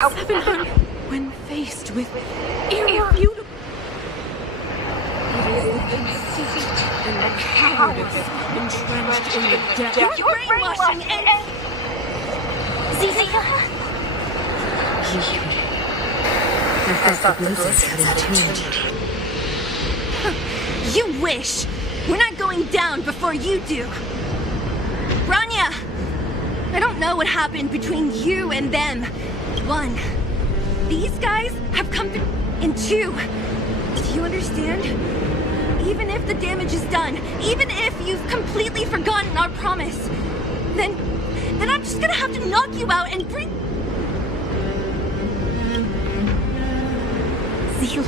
700 when faced with irrefutable. It is the conceit and the cowardice entrenched in the depth. You're brainwashing and... I thought the blizzards had entombed. You wish! We're not going down before you do. Rania! I don't know what happened between you and them. 1. These guys have come to... And 2. Do you understand? Even if the damage is done, even if you've completely forgotten our promise, then I'm just gonna have to knock you out and bring... Zila.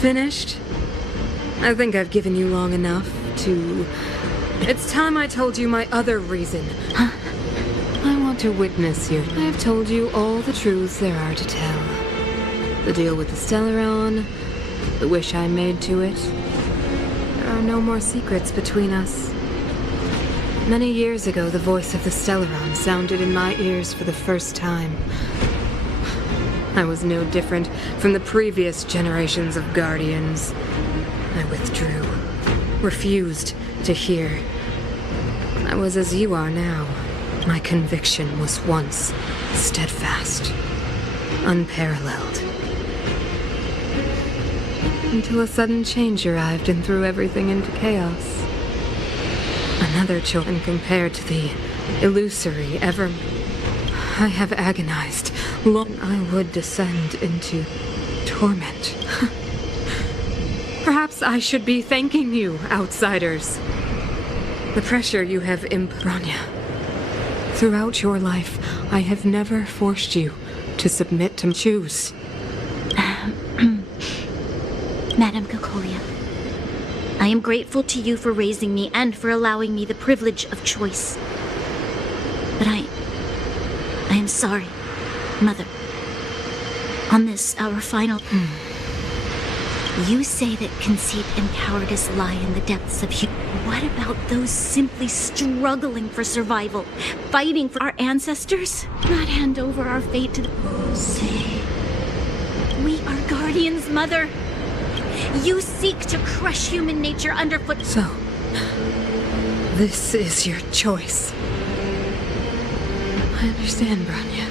Finished? I think I've given you long enough to... It's time I told you my other reason. I want to witness you. I have told you all the truths there are to tell. The deal with the Stellaron, the wish I made to it. There are no more secrets between us. Many years ago, the voice of the Stellaron sounded in my ears for the first time. I was no different from the previous generations of Guardians. I withdrew, refused to hear. I was as you are now. My conviction was once steadfast, unparalleled. Until a sudden change arrived and threw everything into chaos. Another children compared to the illusory ever... I have agonized long I would descend into torment. Perhaps I should be thanking you, outsiders. The pressure you have Rania. Throughout your life, I have never forced you to submit to choose. Madame Kokolia, I am grateful to you for raising me and for allowing me the privilege of choice. But I am sorry, Mother. On this, our final... You say that conceit and cowardice lie in the depths of What about those simply struggling for survival, fighting for our ancestors? Not hand over our fate to the... Say... We are guardians, Mother. You seek to crush human nature underfoot... So... This is your choice. I understand, Branya.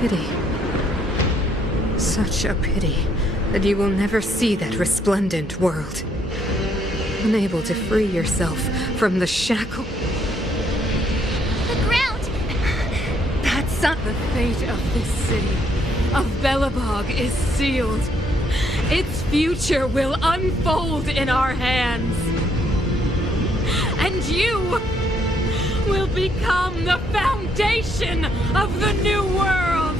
Pity. Such a pity that you will never see that resplendent world. Unable to free yourself from the shackle. The ground! That's not the fate of this city. Of Belobog is sealed. Its future will unfold in our hands. And you will become the foundation of the new world.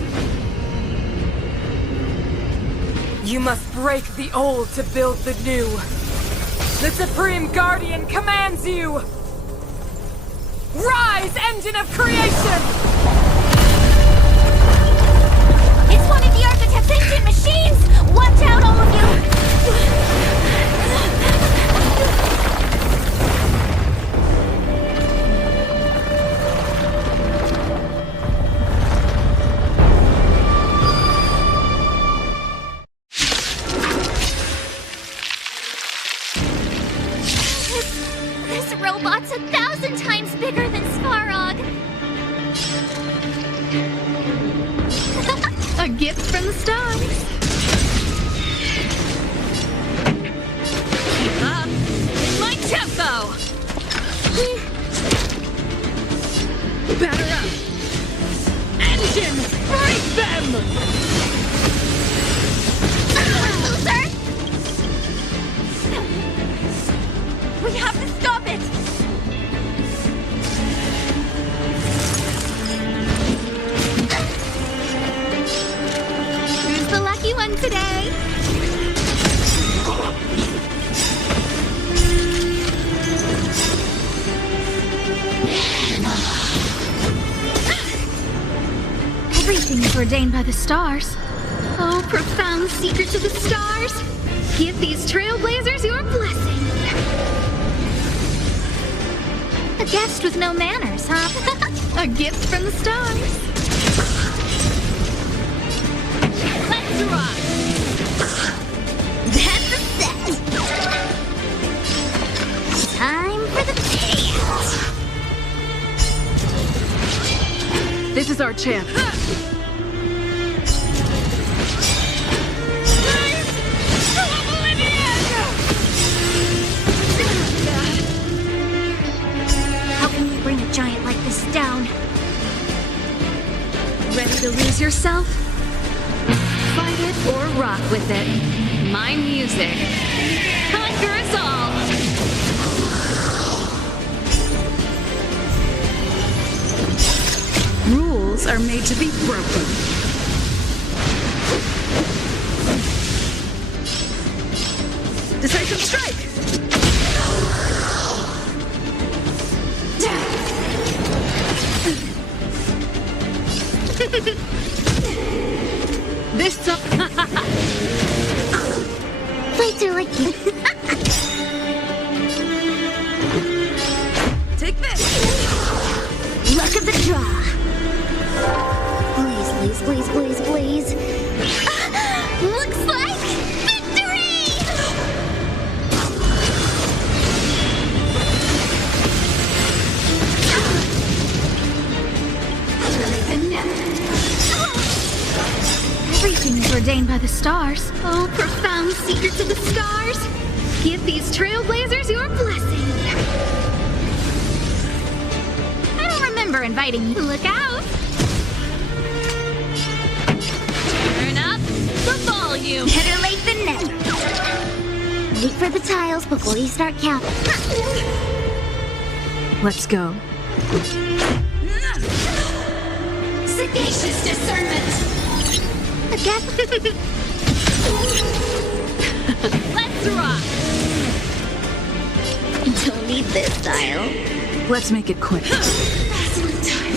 You must break the old to build the new. The Supreme Guardian commands you! Rise, engine of creation! It's one of the Architect's ancient machines! Watch out, all of you! This robot's 1,000 times bigger than Svarog. A gift from the stars. Keep up. My tempo. Batter up. Engine, break them. Loser! We have to stop it! Who's the lucky one today? Everything is ordained by the stars. Oh, profound secrets of the stars. Give these trailblazers your blessing. A guest with no manners, huh? A gift from the stars. Let's rock! That's a set! Time for the payout! This is our chance. How can we bring a giant like this down? Ready to lose yourself? Fight it or rock with it. My music. Conquer us all! Rules are made to be broken. Decisive strike! This up. Fights are like you. Take this! Luck of the draw! Please, please, please, please, please. Looks like victory! Everything is ordained by the stars. Oh, profound secrets of the stars. Give these trailblazers your blessing. I don't remember inviting you. Look out! Turn up the volume. Better late than never. Wait for the tiles before you start counting. Let's go. Sagacious discernment. Again. Let's rock! Don't need this tile. Let's make it quick. Excellent time.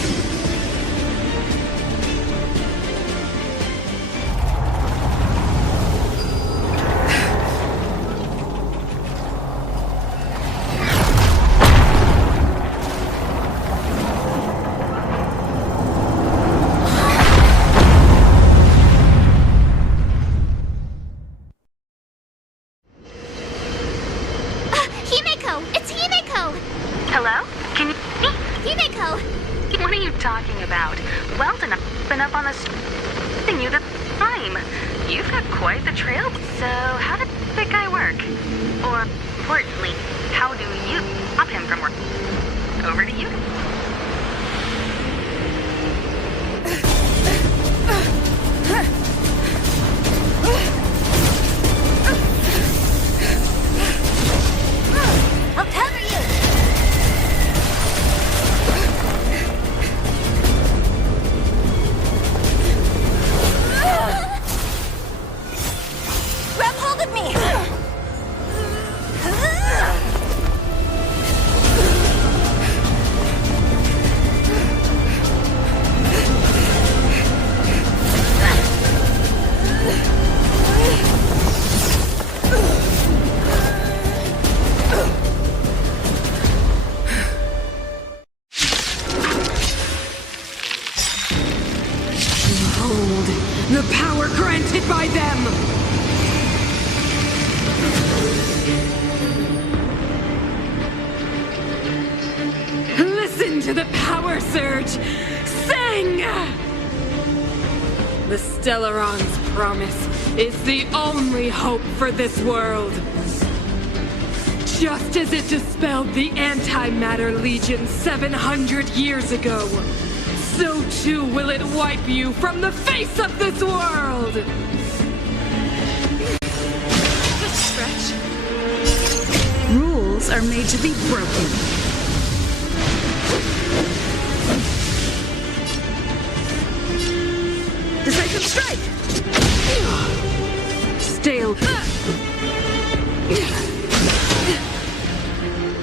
Himeko! It's Himeko! Hello? Can you... Himeko! What are you talking about? Weldon, I've been up on the you the time. You've got quite the trail. So how did that guy work? Or, importantly, how do you stop him from work? Over to you. I'll cover you. Grab hold of me. Behold, the power granted by them! Listen to the power surge! Sing! The Stellaron's promise is the only hope for this world. Just as it dispelled the Antimatter Legion 700 years ago, so too will it wipe you from the face of this world! Just stretch. Rules are made to be broken. Decisive strike! Stale.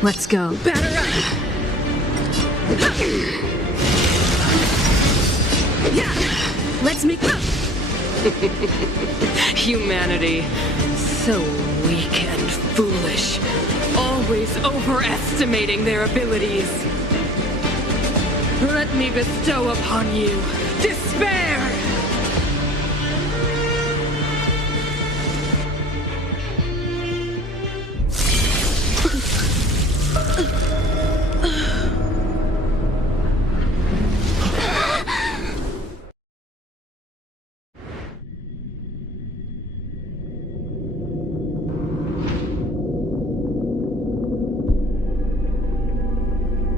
Let's go. Batter up! Let's make humanity so weak and foolish, all always overestimating their abilities. Let me bestow upon you despair!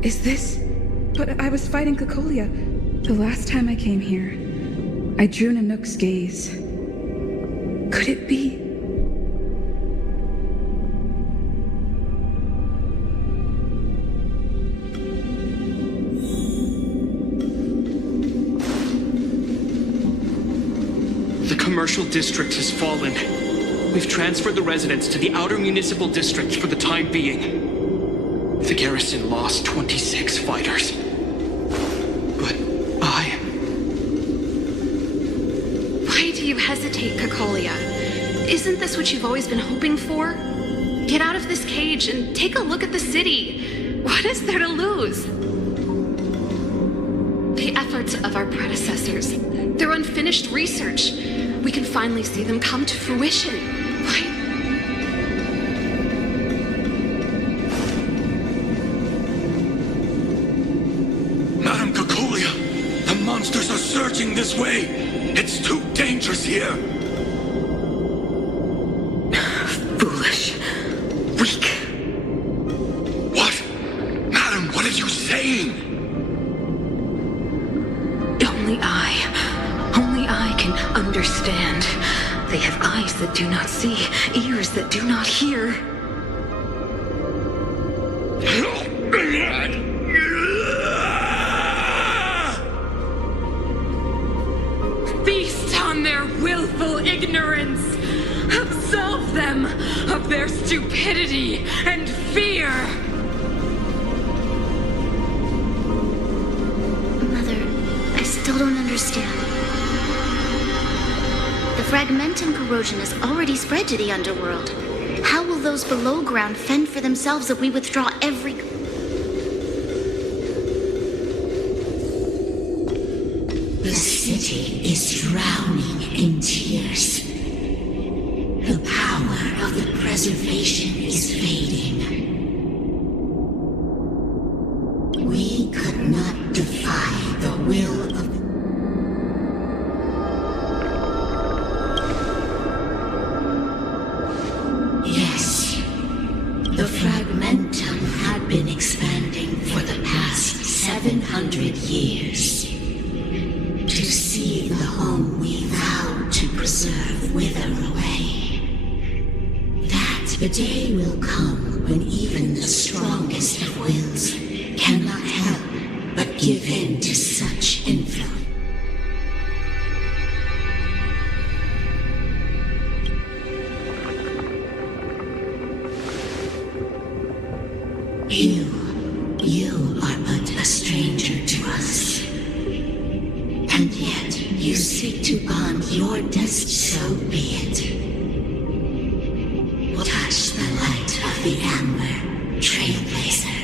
Is this? But I was fighting Cocolia. The last time I came here, I drew Nanook's gaze. Could it be? The commercial district has fallen. We've transferred the residents to the outer municipal districts for the time being. The garrison lost 26 fighters. But Why do you hesitate, Cocolia? Isn't this what you've always been hoping for? Get out of this cage and take a look at the city. What is there to lose? The efforts of our predecessors, their unfinished research, we can finally see them come to fruition. Why? Madam Cocolia, the monsters are surging this way. It's too dangerous here. Foolish. Weak. What? Madam, what are you saying? Only I can understand. They have eyes that do not see, ears that do not hear. Feast on their willful ignorance. Absolve them of their stupidity and fear. Mother, I still don't understand. The fragmentum corrosion has already spread to the underworld. How will those below ground fend for themselves if we withdraw every... The city is drowning in tears. The power of the preservation is fading. We could not defy the will of... Yes, the fragmentum had been expanding for the past 700 years. To see the home we vowed to preserve wither away. That the day will come when even the strongest of wills cannot help but give in to such influence. You are but a stranger to us. And yet, you seek to bond your destiny, so be it. Touch the light of the amber, trailblazer.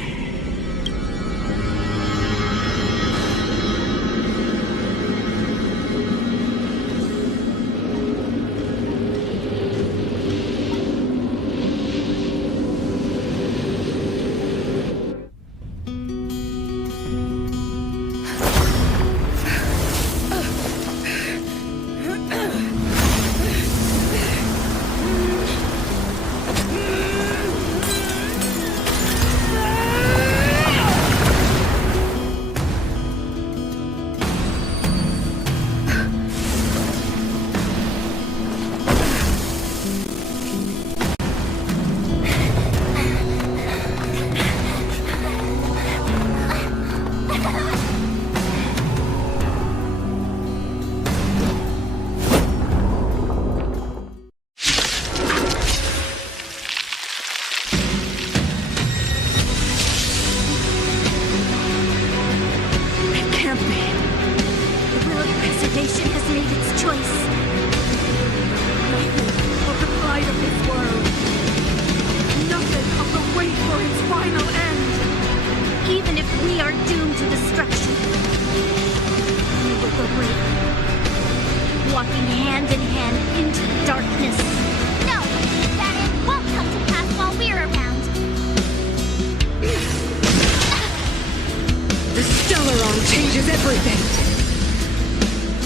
Stellaron changes everything!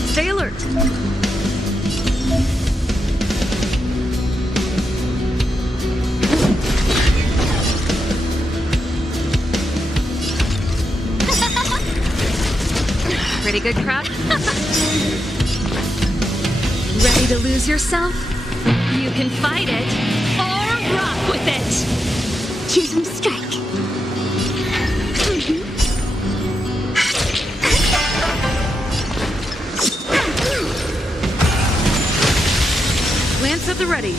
Stay alert! Pretty good crowd. Ready to lose yourself? You can fight it, or rock with it! Choose from strike. Lance at the ready.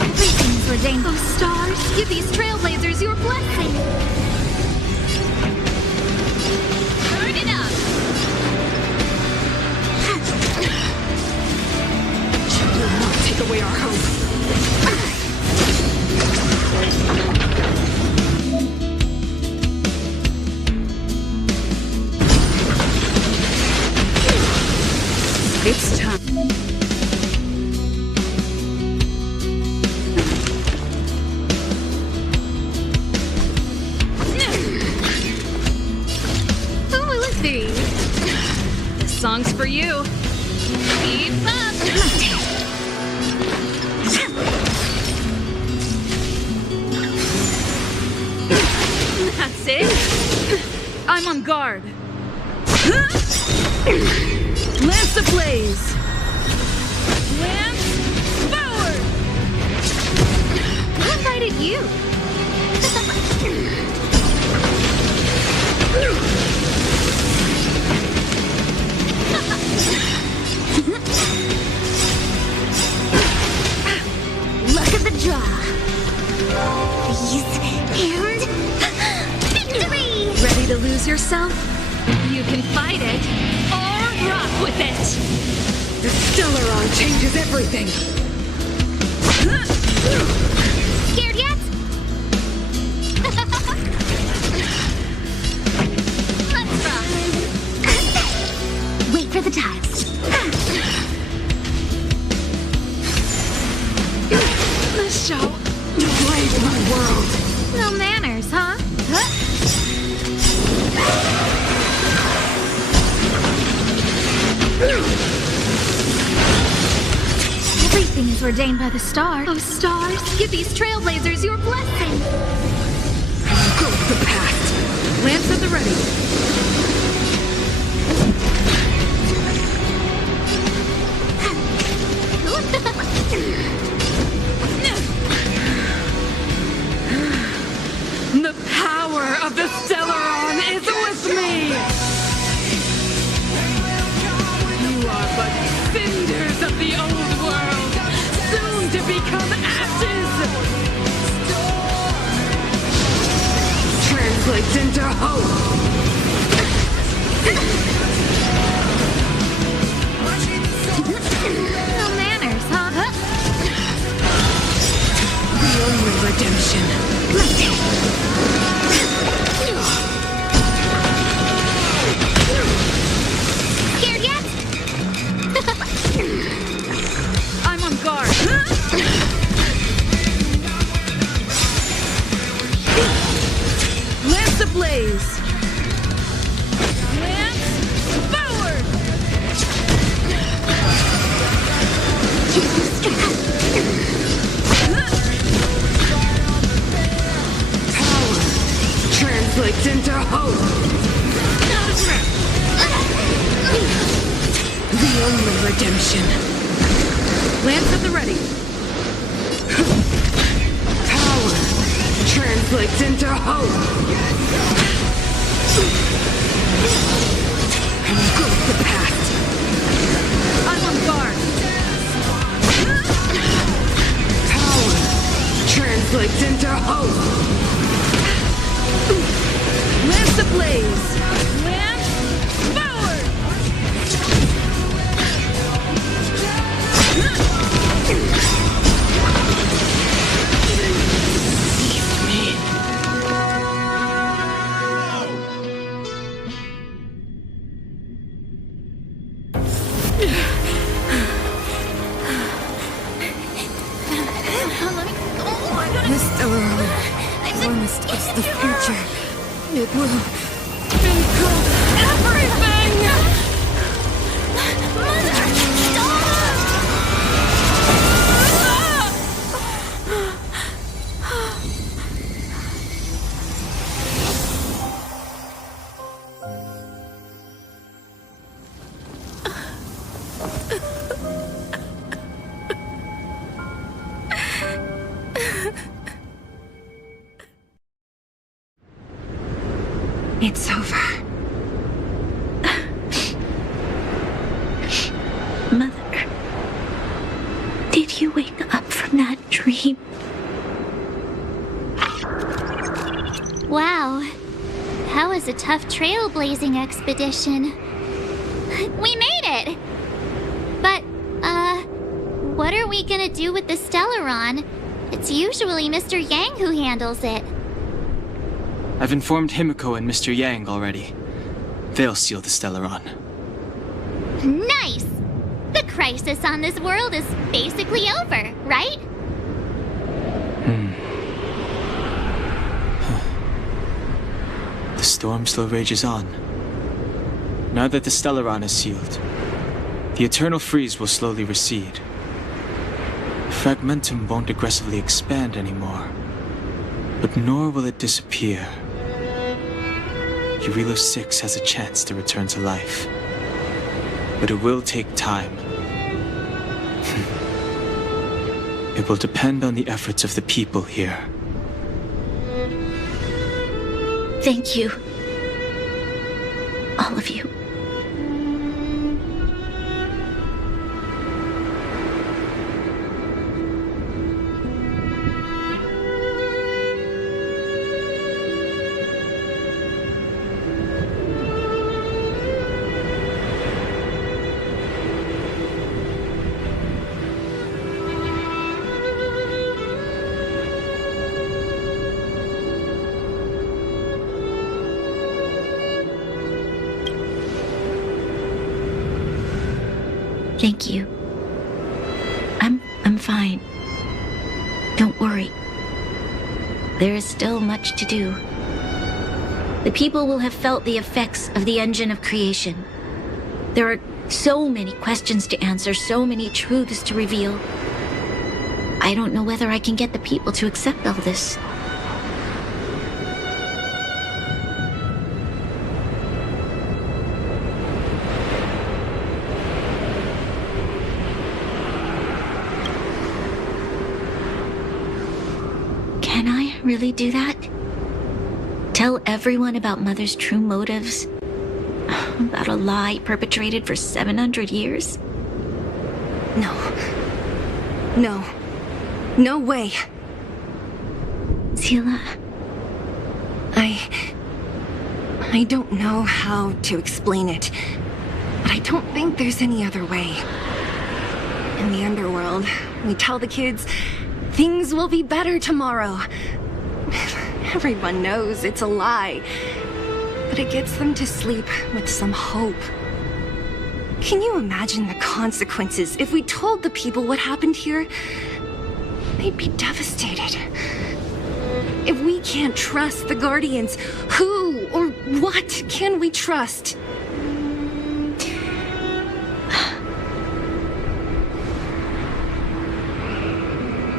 Everything's ordained. Oh, stars, give these trailblazers your blessing. Turn it up! You will not take away our hope. It's time. Who will it be? This song's for you. Keep up! That's it? I'm on guard. Lance ablaze! Lance, forward! Who invited you? Look at the draw. These and victory! Ready to lose yourself? You can fight it, or rock with it! The Stellaron changes everything! Scared yet? Let's rock. Wait for the tiles. This show plays my world! No manners, huh? Everything is ordained by the stars. Oh, stars, give these trailblazers your blessing. Go with the past! Lance at the ready. The power of the Stellaron is with me! You are but cinders of the old world, soon to become ashes! Translates into hope! No manners, huh? The only redemption. Scared yet? I'm on guard. Lance ablaze. Lance forward. Power translates into hope. The only redemption. Lance at the ready. Power translates into hope. And go with the past. I'm on guard. Power translates into hope. Lance ablaze. Lance forward. promised us the future. It will include everything! Mother, stop! It's over. Mother, did you wake up from that dream? Wow. That was a tough trailblazing expedition. We made it! But, what are we gonna do with the Stellaron? It's usually Mr. Yang who handles it. I've informed Himiko and Mr. Yang already. They'll seal the Stellaron. Nice! The crisis on this world is basically over, right? The storm still rages on. Now that the Stellaron is sealed, the eternal freeze will slowly recede. Fragmentum won't aggressively expand anymore, but nor will it disappear. Urilo 6 has a chance to return to life, but it will take time. It will depend on the efforts of the people here. Thank you. All of you. Thank you. I'm fine. Don't worry. There is still much to do. The people will have felt the effects of the engine of creation. There are so many questions to answer, so many truths to reveal. I don't know whether I can get the people to accept all this. Can I really do that? Tell everyone about Mother's true motives? About a lie perpetrated for 700 years? No. No. No way. Zila, I don't know how to explain it, but I don't think there's any other way. In the underworld, we tell the kids, things will be better tomorrow. Everyone knows it's a lie, but it gets them to sleep with some hope. Can you imagine the consequences if we told the people what happened here? They'd be devastated. If we can't trust the Guardians, who or what can we trust?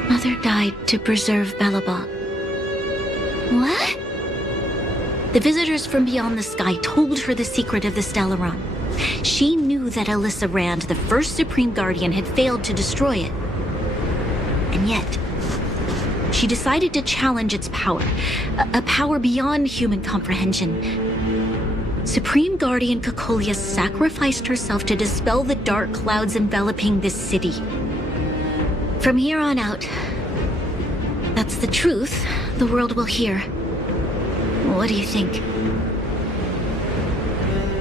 Mother died to preserve Belobot. What? The visitors from beyond the sky told her the secret of the Stellaron. She knew that Alyssa Rand, the first Supreme Guardian, had failed to destroy it. And yet, she decided to challenge its power, a power beyond human comprehension. Supreme Guardian Cocolia sacrificed herself to dispel the dark clouds enveloping this city. From here on out, that's the truth the world will hear. What do you think?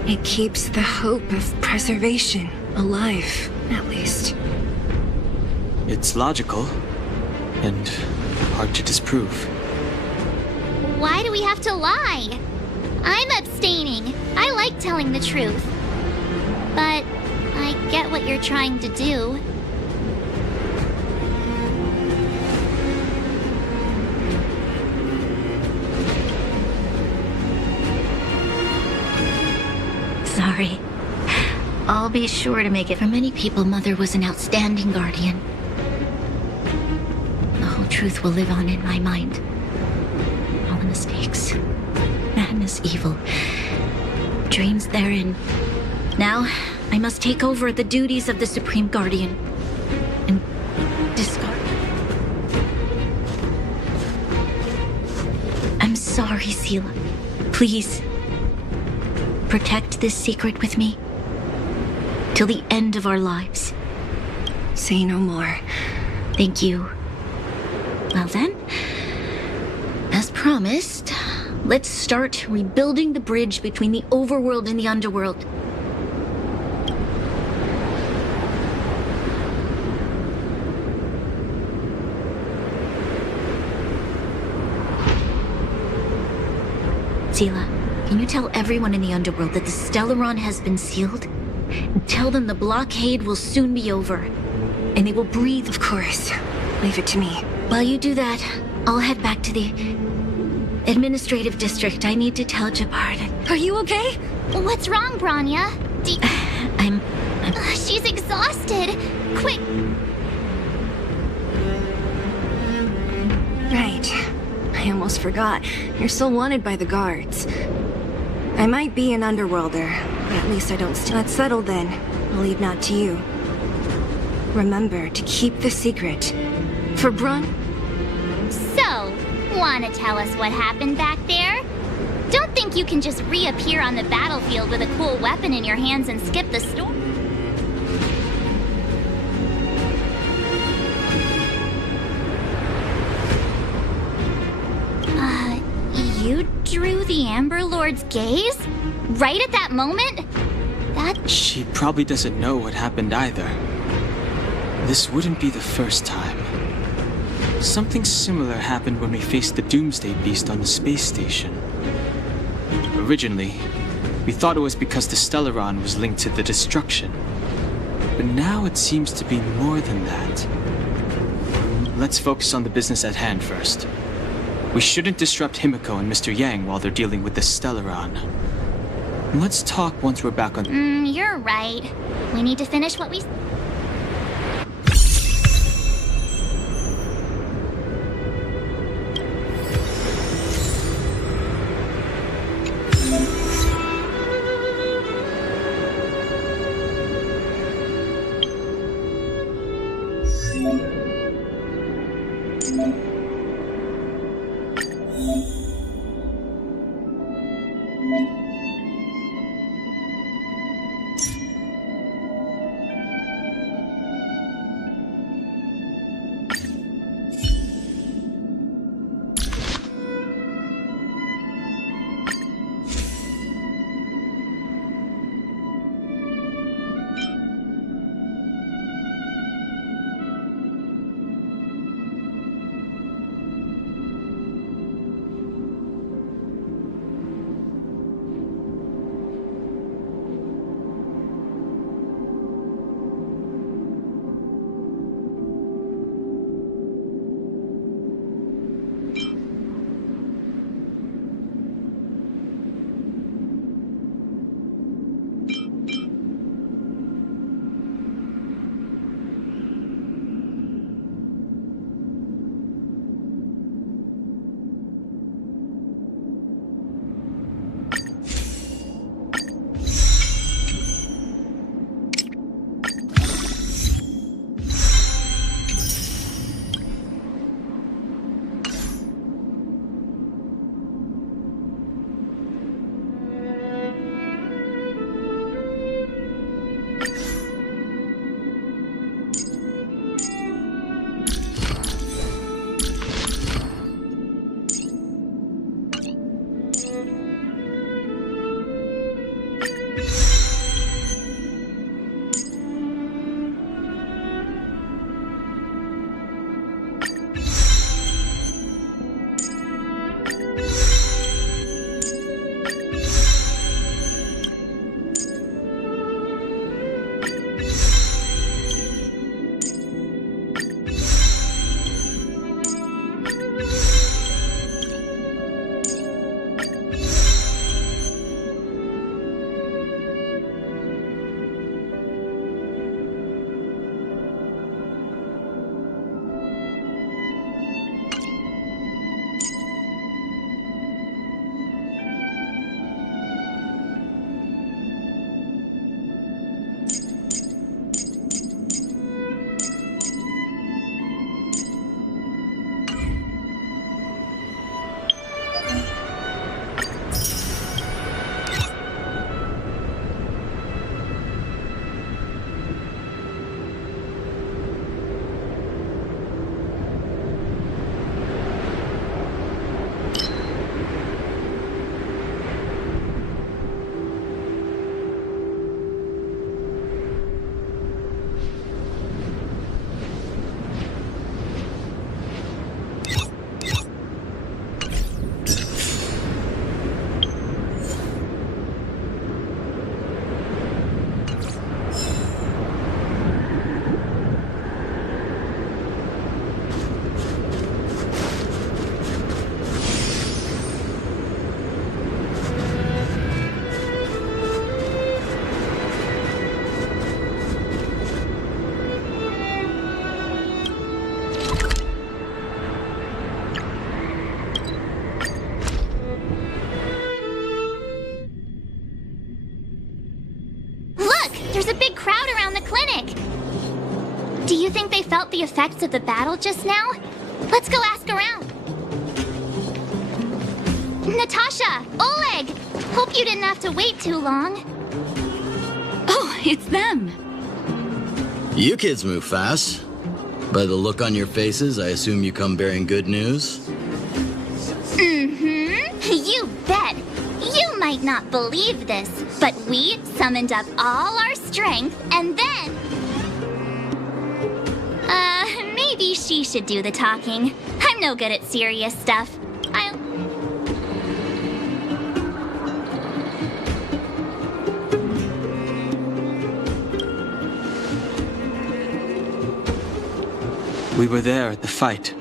It keeps the hope of preservation alive, at least. It's logical, and hard to disprove. Why do we have to lie? I'm abstaining. I like telling the truth. But I get what you're trying to do. I'll be sure to make it. For many people, Mother was an outstanding guardian. The whole truth will live on in my mind. All the mistakes, madness, evil, dreams therein. Now, I must take over the duties of the Supreme Guardian and discard. I'm sorry, Seela. Please, protect this secret with me till the end of our lives. Say no more. Thank you. Well then, as promised, let's start rebuilding the bridge between the overworld and the underworld. Seela, can you tell everyone in the underworld that the Stellaron has been sealed? And tell them the blockade will soon be over, and they will breathe. Of course. Leave it to me. While you do that, I'll head back to the administrative district. I need to tell Jabard. Are you okay? What's wrong, Branya? I'm... She's exhausted. Quick. Right. I almost forgot. You're still wanted by the guards. I might be an underworlder, but at least I don't Let's settle then. I'll leave that to you. Remember to keep the secret. For Brun? So, wanna tell us what happened back there? Don't think you can just reappear on the battlefield with a cool weapon in your hands and skip the story. You drew the Amber Lord's gaze? Right at that moment? She probably doesn't know what happened either. This wouldn't be the first time. Something similar happened when we faced the Doomsday Beast on the space station. Originally, we thought it was because the Stellaron was linked to the destruction. But now it seems to be more than that. Let's focus on the business at hand first. We shouldn't disrupt Himiko and Mr. Yang while they're dealing with the Stellaron. Let's talk once we're back on... You're right. We need to finish what we... Do you think they felt the effects of the battle just now? Let's go ask around. Natasha! Oleg! Hope you didn't have to wait too long. Oh, it's them. You kids move fast. By the look on your faces, I assume you come bearing good news? You bet. You might not believe this, but we summoned up all our strength and then... maybe she should do the talking. I'm no good at serious stuff. We were there at the fight.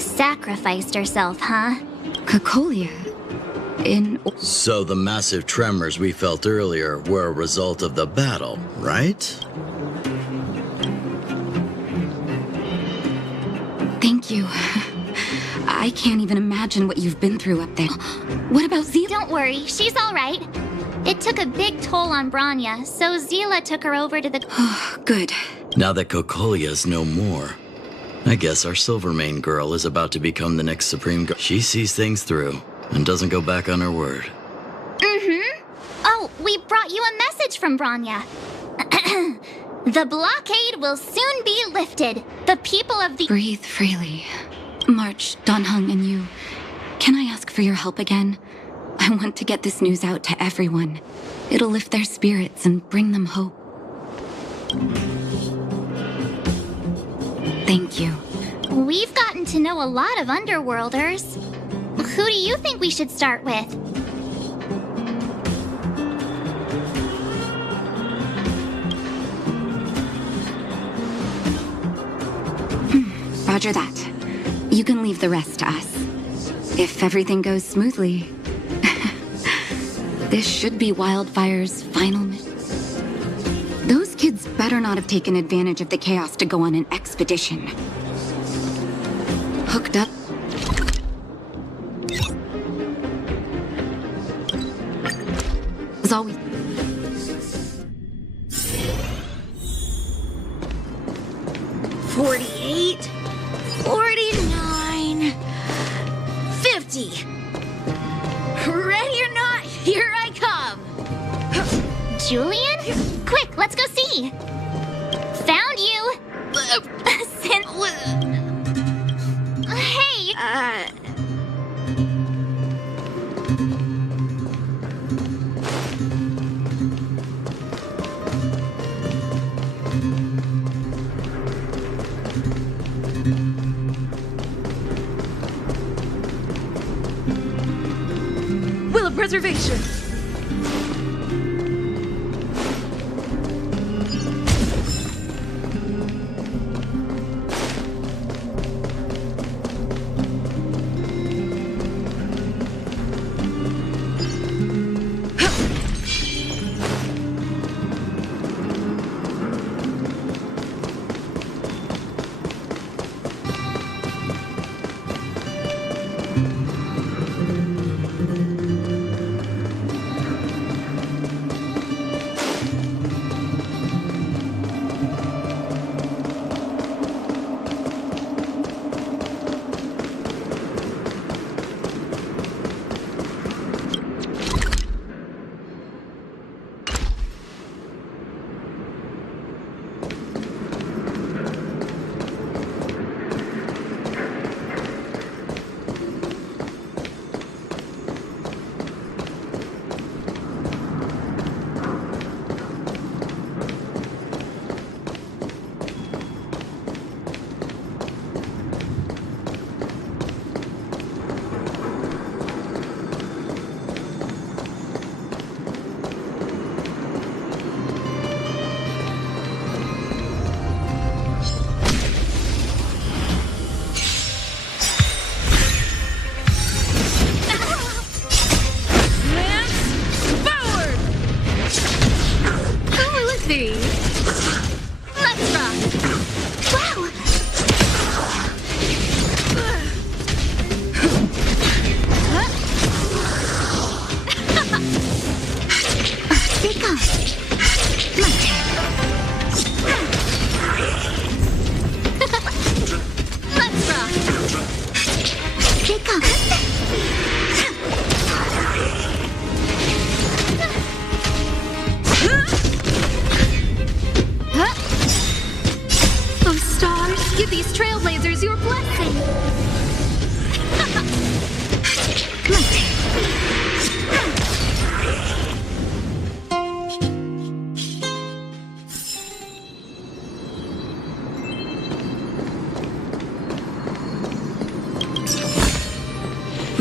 Sacrificed herself, huh? Cocolia. So the massive tremors we felt earlier were a result of the battle, right? Thank you. I can't even imagine what you've been through up there. What about Zila? Don't worry, she's all right. It took a big toll on Branya, so Zila took her over to the... Good. Now that Cocolia's no more, I guess our Silvermane girl is about to become the next Supreme Girl. She sees things through and doesn't go back on her word. Oh, we brought you a message from Branya. The blockade will soon be lifted. The people of the... Breathe freely. March, Donhung, and you. Can I ask for your help again? I want to get this news out to everyone. It'll lift their spirits and bring them hope. Thank you. We've gotten to know a lot of Underworlders. Who do you think we should start with? Roger that. You can leave the rest to us. If everything goes smoothly. This should be Wildfire's final Those kids better not have taken advantage of the chaos to go on an expedition. Hooked up. As always. $48, $49, $50. Ready or not, here I come. Julian? Quick, let's go see. Found you. Hey. Will of Preservation.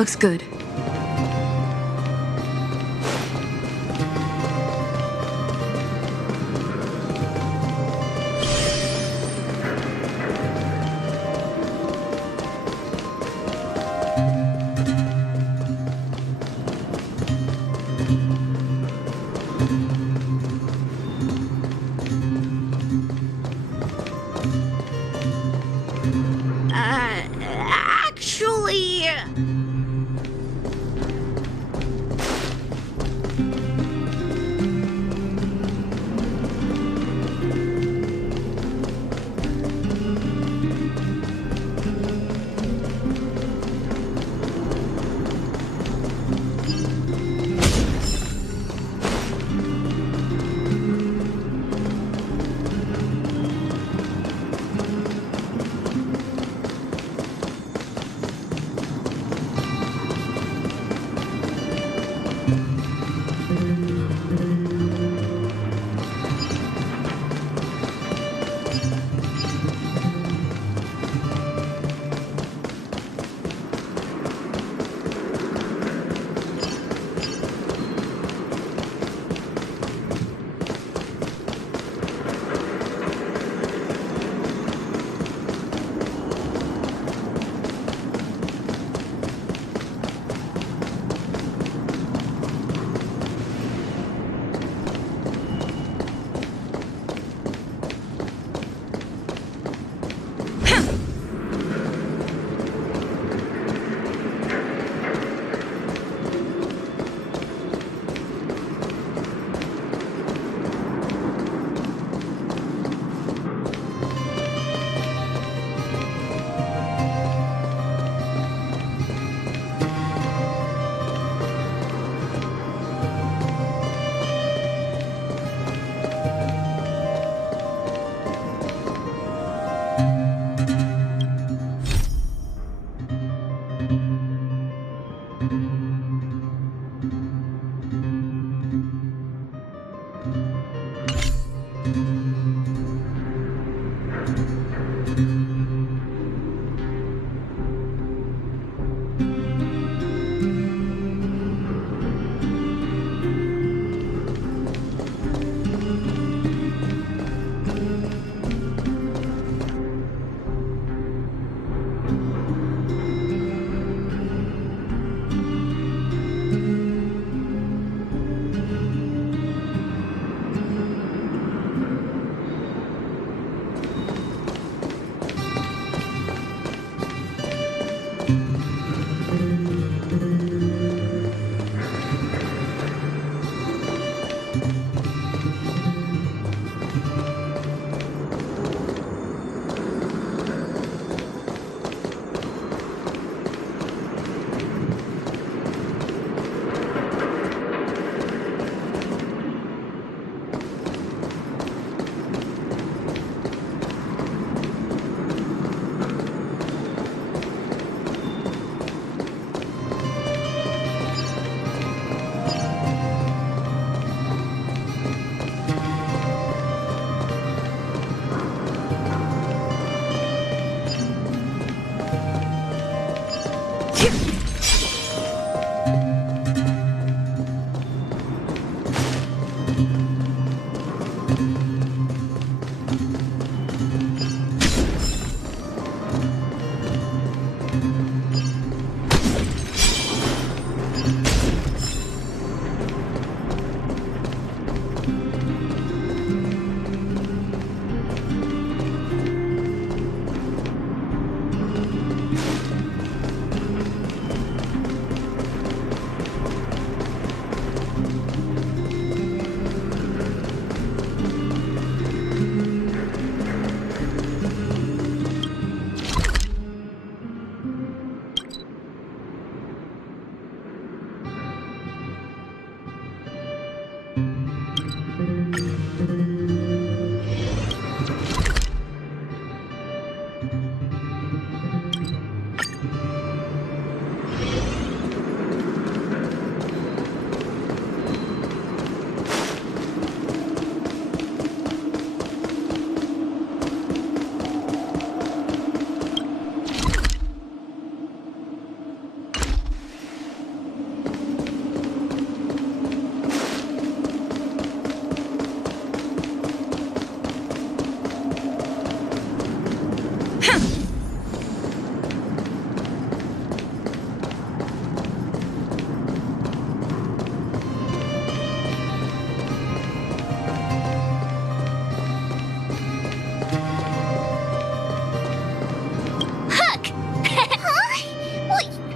Looks good. Actually...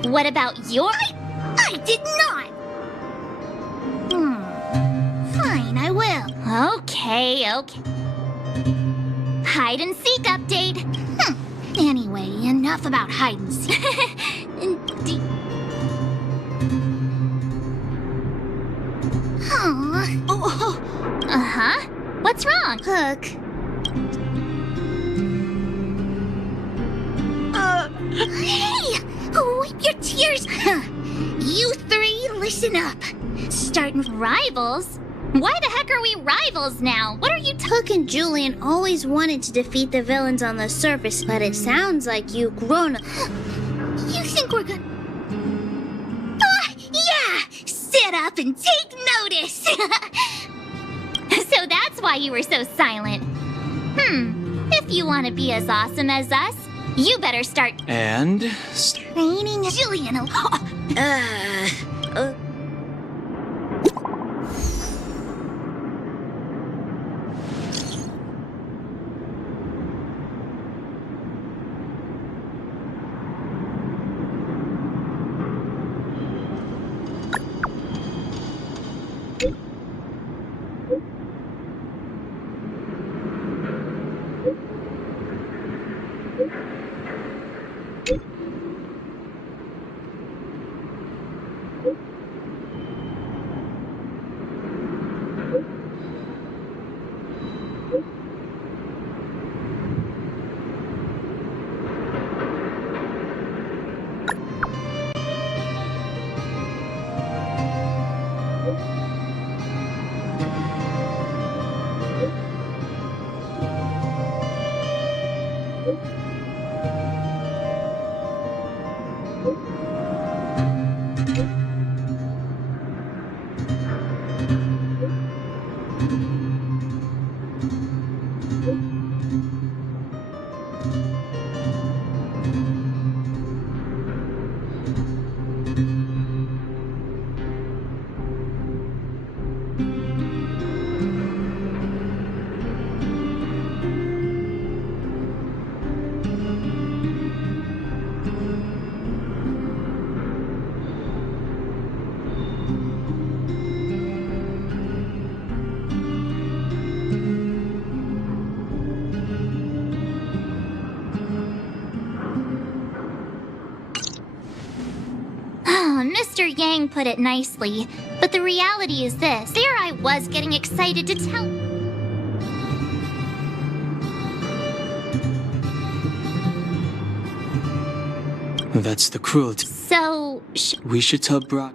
What about your... I did not! Fine, I will. Okay. Hide and seek update. Anyway, enough about hide and seek. Uh-huh. What's wrong? Hook. Hey! Wipe your tears! You three, listen up. Starting Rivals? Why the heck are we rivals now? What are you Hook and Julian always wanted to defeat the villains on the surface, but it sounds like you grown up. You think we're gonna... yeah! Sit up and take notice! So that's why you were so silent. If you want to be as awesome as us, you better start... And... Training Julian Mr. Yang put it nicely, but the reality is this. There I was getting excited to tell... That's the cruelty. So... We should tell Brock.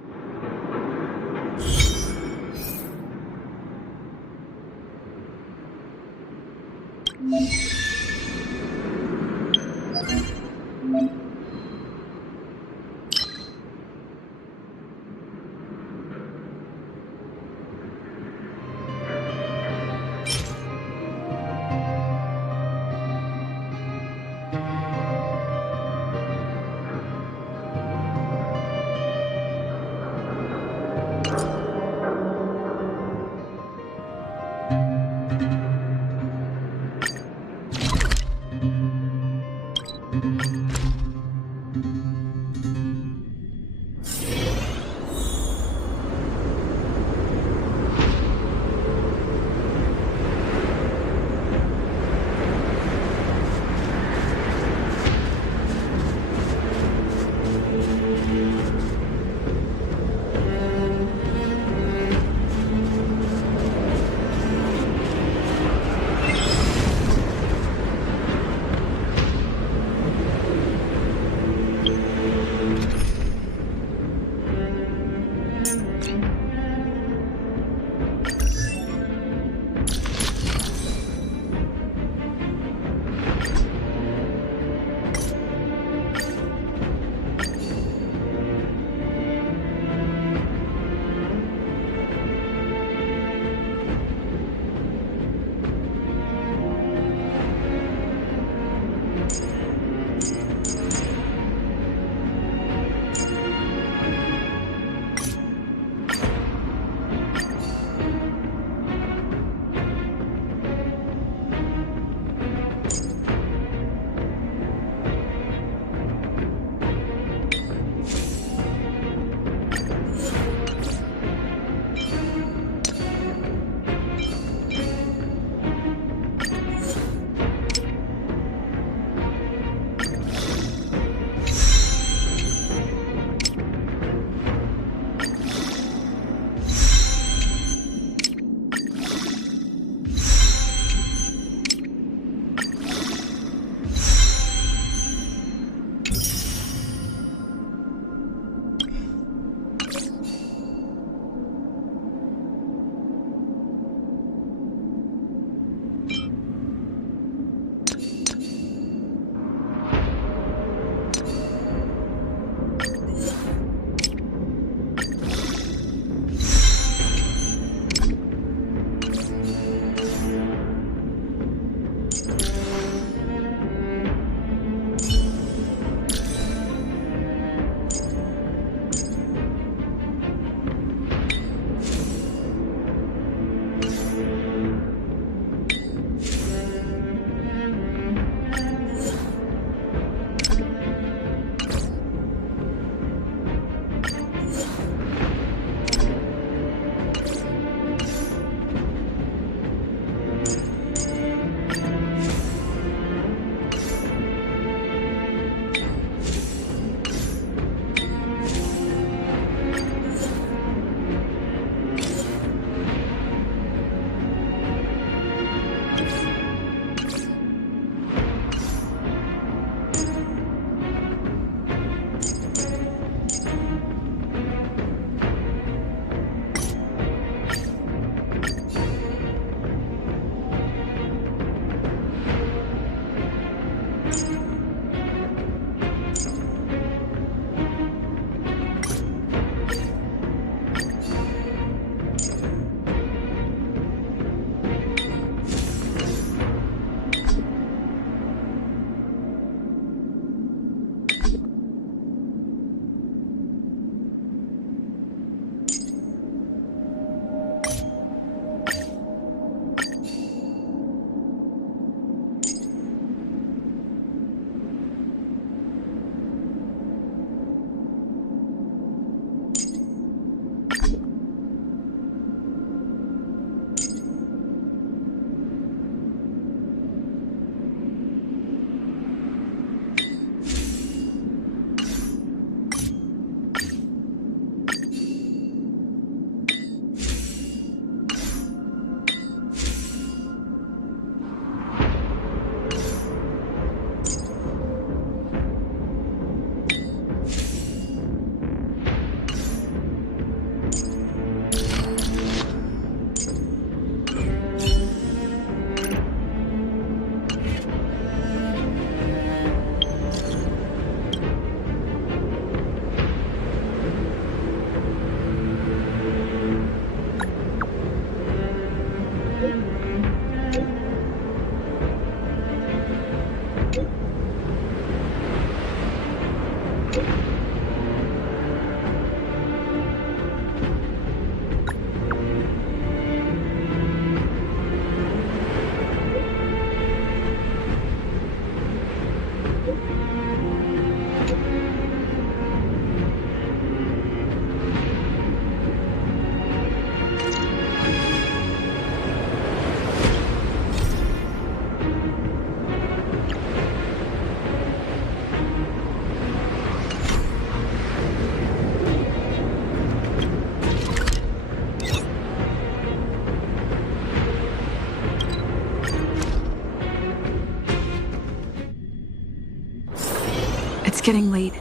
It's getting late.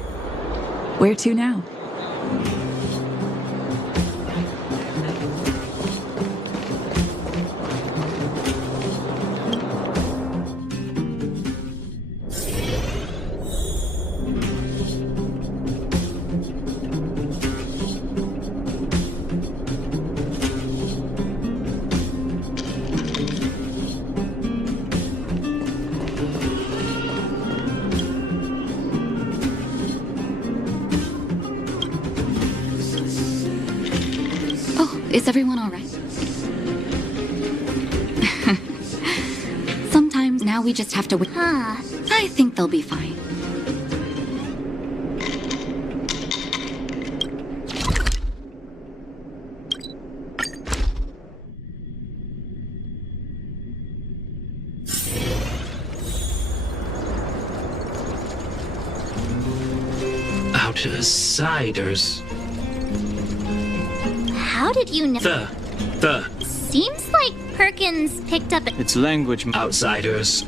Where to now? Is everyone all right? Sometimes now we just have to wait. I think they'll be fine. Outsiders. How did you know? The. Seems like Perkins picked up. It's language. Outsiders.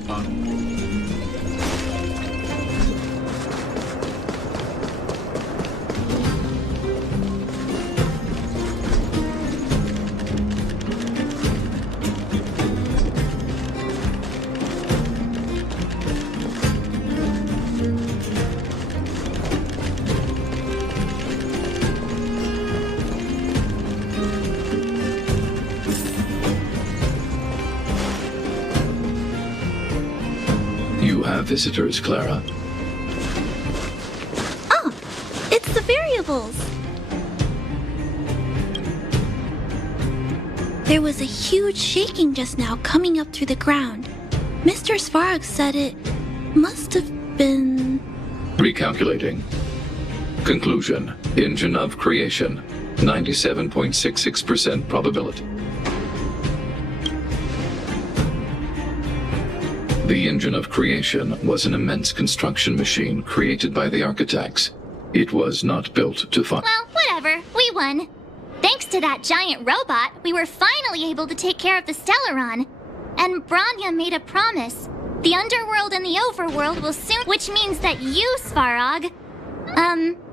Visitors, Clara. Oh, it's the variables. There was a huge shaking just now coming up through the ground. Mr. Svarog said it must have been... Recalculating. Conclusion. Engine of creation. 97.66% probability. The engine of creation was an immense construction machine created by the architects. It was not built to fun. Well, whatever. We won. Thanks to that giant robot, we were finally able to take care of the Stellaron. And Branya made a promise. The underworld and the overworld will soon... Which means that you, Svarog,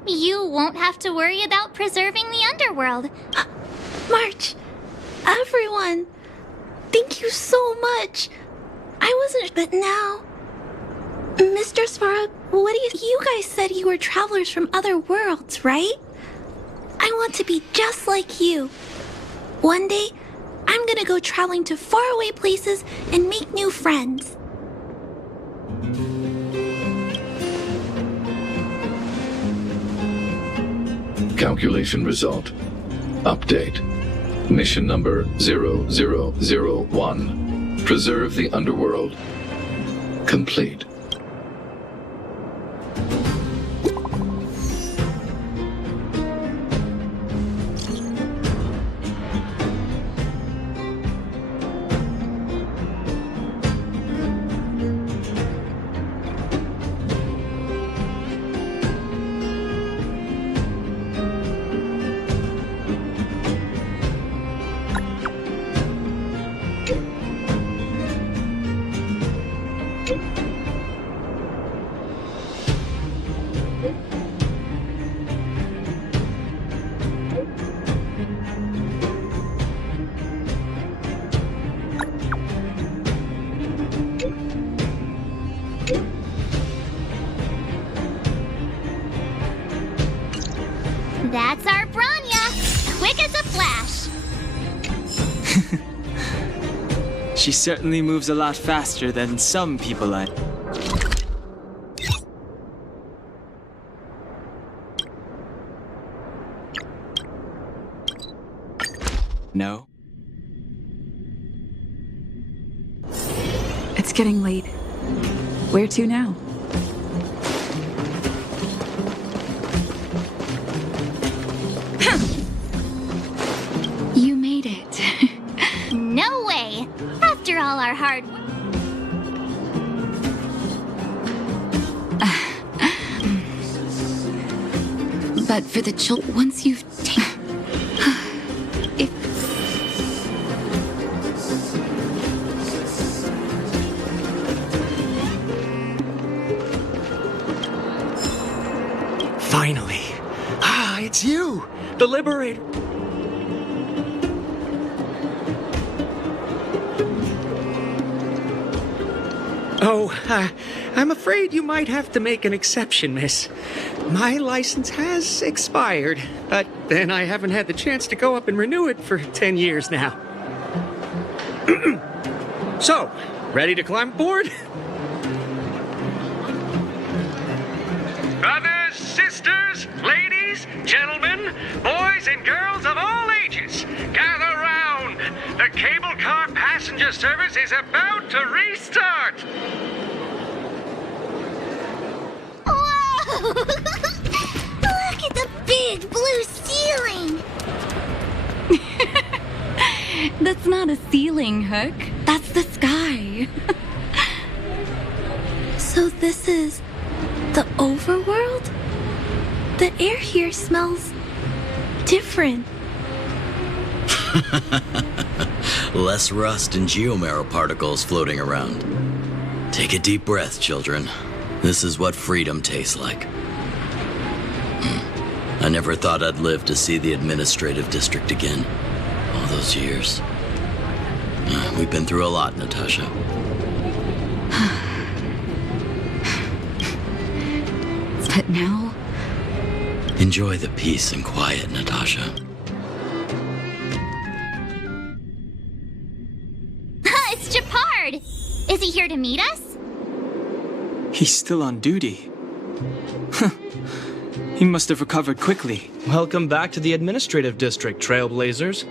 you won't have to worry about preserving the underworld. March, everyone, thank you so much. I wasn't, but now... Mr. Svarog, what do you guys said you were travelers from other worlds, right? I want to be just like you. One day, I'm gonna go traveling to faraway places and make new friends. Calculation result. Update. Mission number 0001. Preserve the underworld. Complete. That's our Branya, quick as a flash. She certainly moves a lot faster than some people I... No? It's getting late. Where to now? You made it. No way! After all our hard work. But for the children, once you've taken... if... Finally. Ah, it's you! The Liberator! Oh, I'm afraid you might have to make an exception, miss. My license has expired, but then I haven't had the chance to go up and renew it for 10 years now. So, ready to climb aboard? Brothers, sisters, ladies, gentlemen, boys and girls of all ages, gather round. The cable car passenger service is about to restart. Whoa! Look at the big blue ceiling! That's not a ceiling, Hook. That's the sky. So this is the overworld? The air here smells different. Less rust and geomarrow particles floating around. Take a deep breath, children. This is what freedom tastes like. I never thought I'd live to see the administrative district again. All those years. We've been through a lot, Natasha. But now... Enjoy the peace and quiet, Natasha. It's Japard! Is he here to meet us? He's still on duty. He must have recovered quickly. Welcome back to the administrative district, Trailblazers.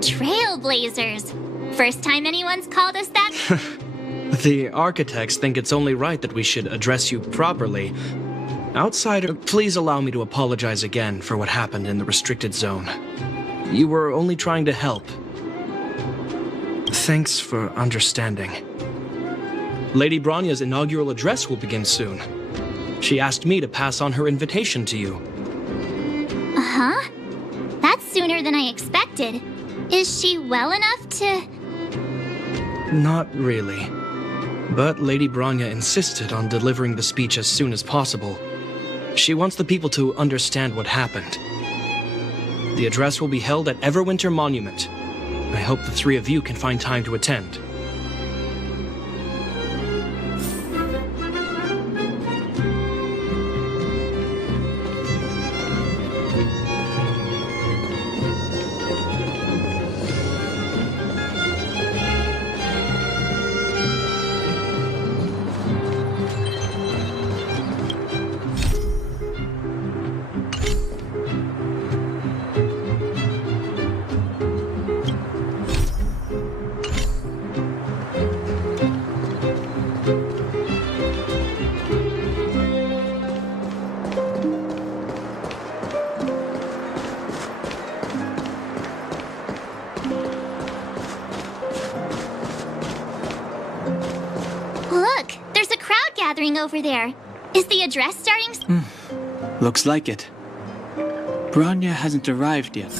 Trailblazers. First time anyone's called us that? The architects think it's only right that we should address you properly. Outsider, please allow me to apologize again for what happened in the restricted zone. You were only trying to help. Thanks for understanding. Lady Branya's inaugural address will begin soon. She asked me to pass on her invitation to you. Uh-huh. That's sooner than I expected. Is she well enough to... Not really. But Lady Branya insisted on delivering the speech as soon as possible. She wants the people to understand what happened. The address will be held at Everwinter Monument. I hope the three of you can find time to attend. Look, there's a crowd gathering over there. Is the address starting? Looks like it. Branya hasn't arrived yet.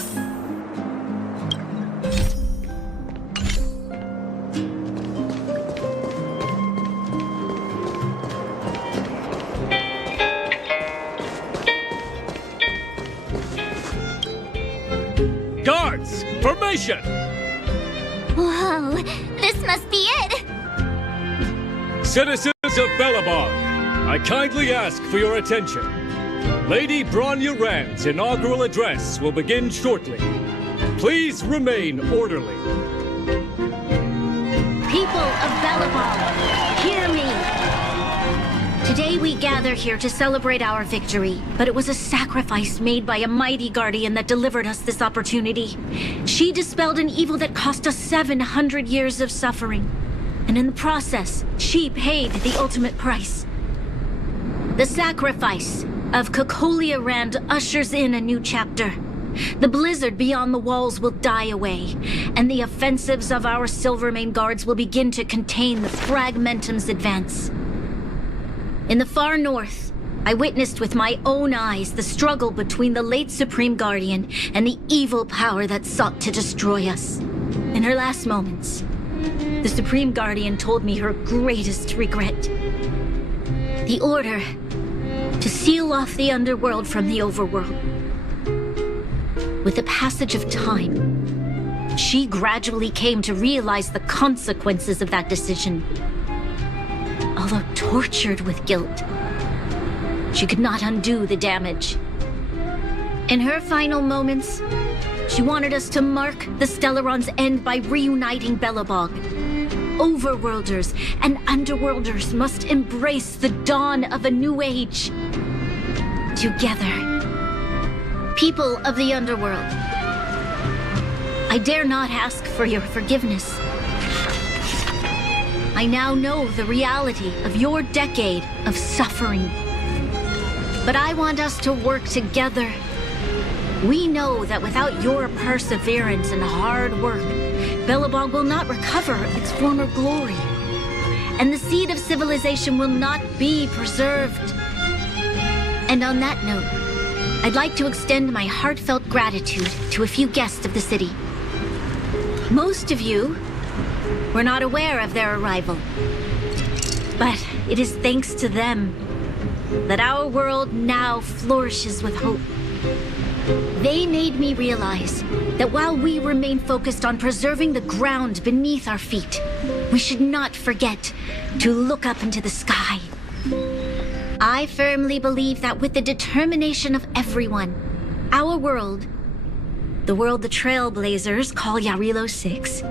Guards, formation! Whoa, this must be it. Citizens of Bellabog, I kindly ask for your attention. Lady Bronya Rand's inaugural address will begin shortly. Please remain orderly. People of Belobog, hear me. Today we gather here to celebrate our victory, but it was a sacrifice made by a mighty guardian that delivered us this opportunity. She dispelled an evil that cost us 700 years of suffering, and in the process, she paid the ultimate price. The sacrifice of Cocolia Rand ushers in a new chapter. The blizzard beyond the walls will die away, and the offensives of our Silvermane guards will begin to contain the Fragmentum's advance. In the far north, I witnessed with my own eyes the struggle between the late Supreme Guardian and the evil power that sought to destroy us. In her last moments, the Supreme Guardian told me her greatest regret. The order to seal off the underworld from the overworld. With the passage of time, she gradually came to realize the consequences of that decision. Although tortured with guilt, she could not undo the damage. In her final moments, she wanted us to mark the Stellaron's end by reuniting Belobog. Overworlders and underworlders must embrace the dawn of a new age. Together. People of the underworld, I dare not ask for your forgiveness. I now know the reality of your decade of suffering. But I want us to work together. We know that without your perseverance and hard work, Belobog will not recover its former glory. And the seed of civilization will not be preserved. And on that note, I'd like to extend my heartfelt gratitude to a few guests of the city. Most of you were not aware of their arrival. But it is thanks to them that our world now flourishes with hope. They made me realize that while we remain focused on preserving the ground beneath our feet, we should not forget to look up into the sky. I firmly believe that with the determination of everyone, our world, the world the Trailblazers call Yarilo 6,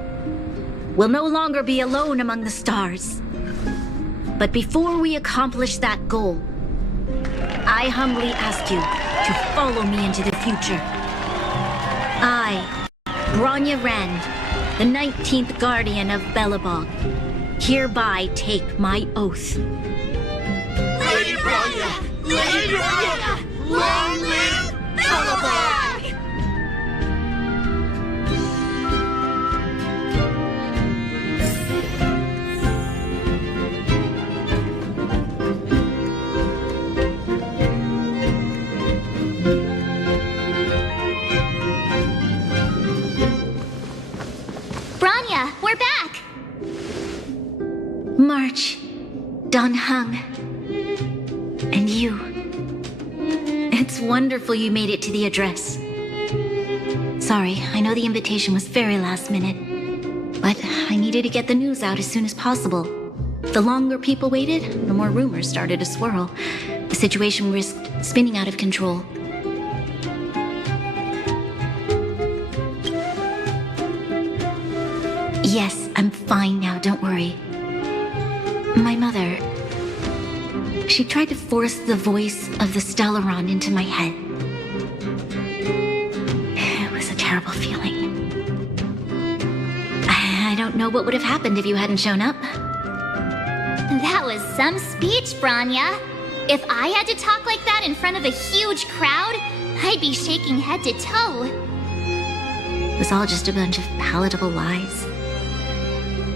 will no longer be alone among the stars. But before we accomplish that goal, I humbly ask you to follow me into the future. I, Bronya Rand, the 19th Guardian of Belobog, hereby take my oath. Lady Bronya! Lady Bronya! Long live Belobog! Bronya, we're back! March, Donhung, and you. It's wonderful you made it to the address. Sorry, I know the invitation was very last minute, but I needed to get the news out as soon as possible. The longer people waited, the more rumors started to swirl. The situation risked spinning out of control. Yes, I'm fine now, don't worry. My mother, she tried to force the voice of the Stellaron into my head. It was a terrible feeling. I don't know what would have happened if you hadn't shown up. That was some speech, Bronya. If I had to talk like that in front of a huge crowd, I'd be shaking head to toe. It was all just a bunch of palatable lies.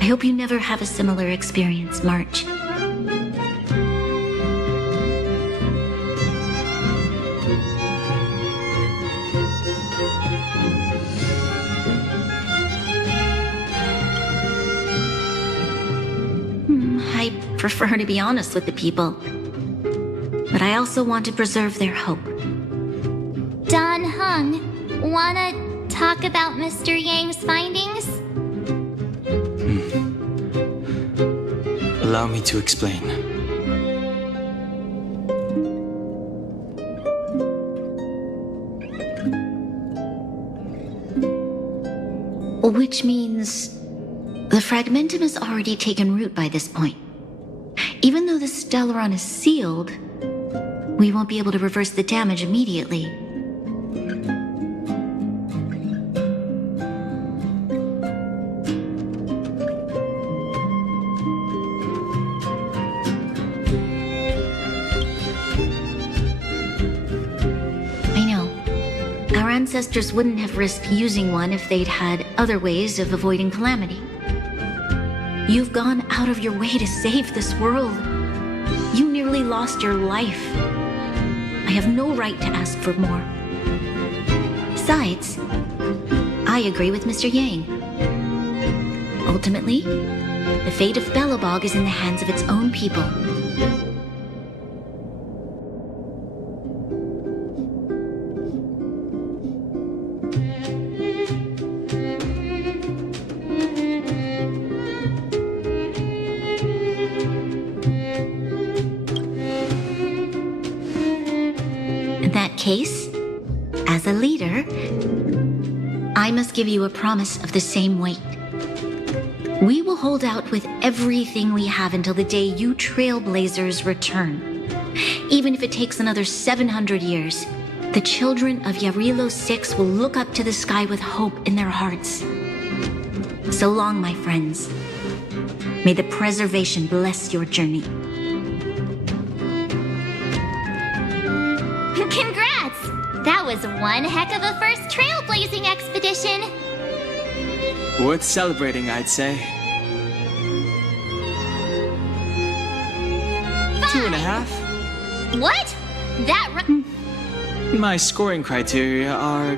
I hope you never have a similar experience, March. I prefer to be honest with the people. But I also want to preserve their hope. Donhung, wanna talk about Mr. Yang's findings? Allow me to explain. Which means the fragmentum has already taken root by this point. Even though the Stellaron is sealed, we won't be able to reverse the damage immediately. I know. Our ancestors wouldn't have risked using one if they'd had other ways of avoiding calamity. You've gone out of your way to save this world. You nearly lost your life. I have no right to ask for more. Besides, I agree with Mr. Yang. Ultimately, the fate of Belobog is in the hands of its own people. In that case, as a leader, I must give you a promise of the same weight. We will hold out with everything we have until the day you trailblazers return. Even if it takes another 700 years, the children of Yarilo 6 will look up to the sky with hope in their hearts. So long, my friends. May the preservation bless your journey. Congrats! That was one heck of a first trailblazing expedition. Worth celebrating, I'd say. 2.5. What? That My scoring criteria are...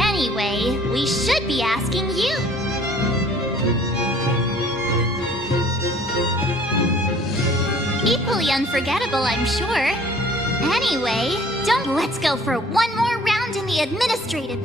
Anyway, we should be asking you. Equally unforgettable, I'm sure. Anyway, let's go for one more round in the administrative.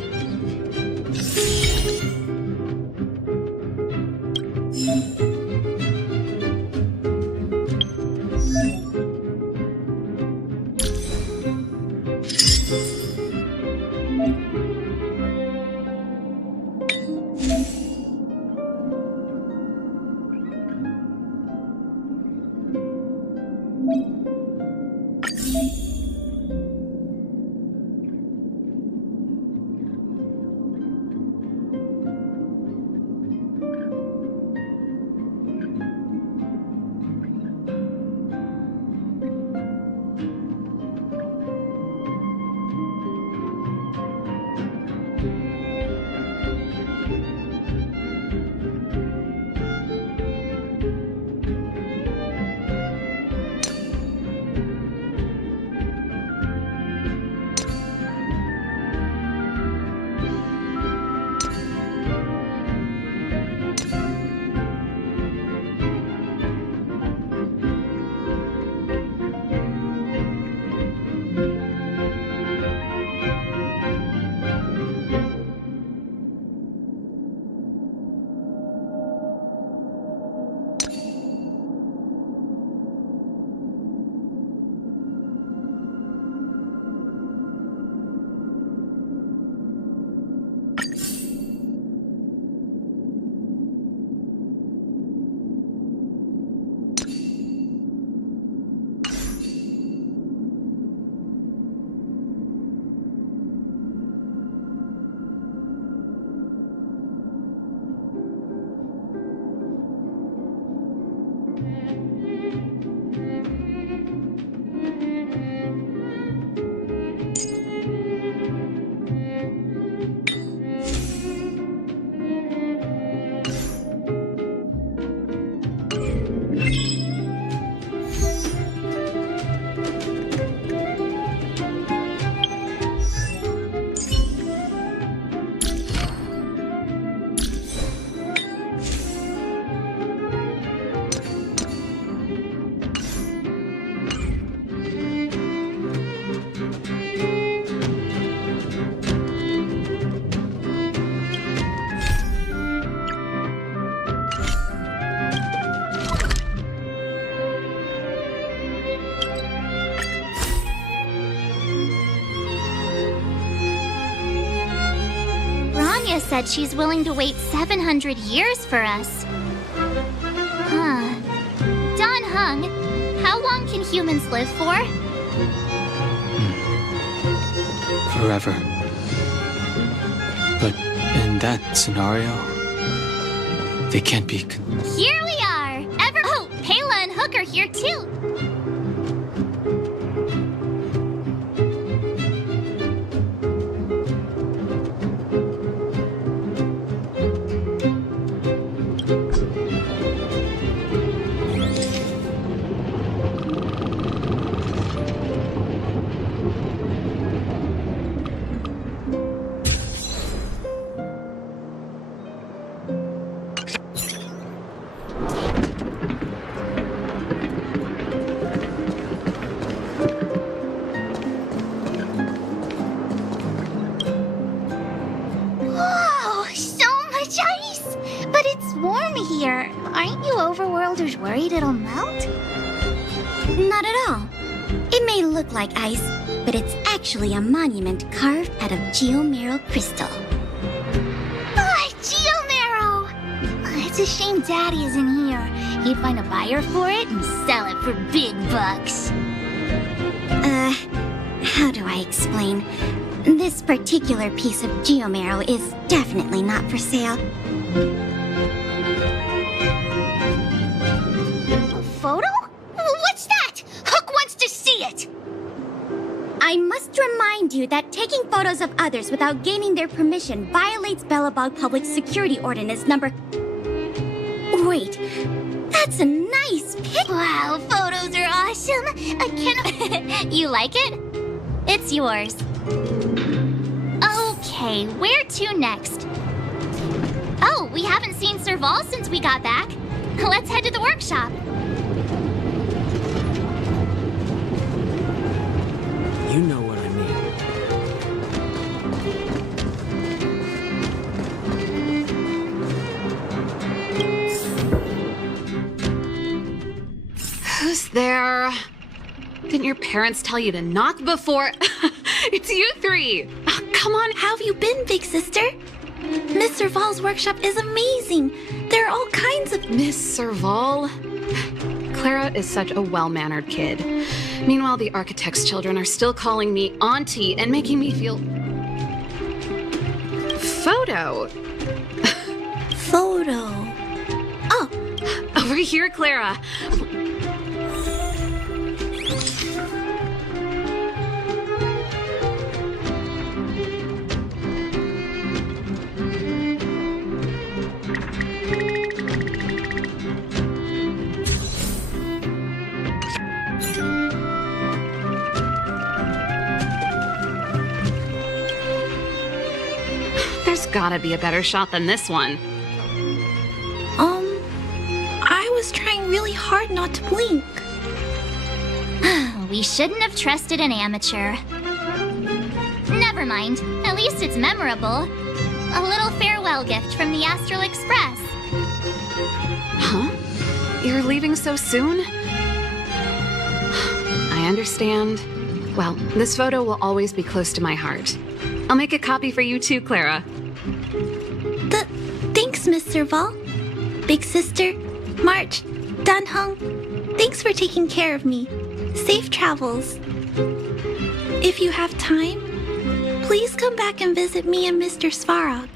Bronya said she's willing to wait 700 years for us. Huh. Don Hung, how long can humans live for? Forever. But in that scenario, they can't be. Here we are! Oh, Payla and Hook are here too! Worried it'll melt? Not at all. It may look like ice, but it's actually a monument carved out of geomerald crystal. Ah, geomerald! It's a shame Daddy isn't here. He'd find a buyer for it and sell it for big bucks. How do I explain? This particular piece of geomerald is definitely not for sale. Photo? What's that? Hook wants to see it! I must remind you that taking photos of others without gaining their permission violates Belobog Public Security Ordinance number... Wait, that's a nice pic. Wow, photos are awesome. I cannot... You like it? It's yours. Okay, where to next? Oh, we haven't seen Serval since we got back. Let's head to the workshop. You know what I mean. Who's there? Didn't your parents tell you to knock before? It's you three. Oh, come on, how have you been, big sister? Miss Serval's workshop is amazing. There are all kinds of... Miss Serval? Clara is such a well-mannered kid. Meanwhile, the architect's children are still calling me auntie and making me feel... Photo. Photo. Oh, over here, Clara. There's gotta be a better shot than this one. I was trying really hard not to blink. We shouldn't have trusted an amateur. Never mind. At least it's memorable. A little farewell gift from the Astral Express. Huh? You're leaving so soon? I understand. Well, this photo will always be close to my heart. I'll make a copy for you too, Clara. Thanks, Miss Serval. Big sister, March, Dan Hung, thanks for taking care of me. Safe travels. If you have time, please come back and visit me and Mr. Svarog.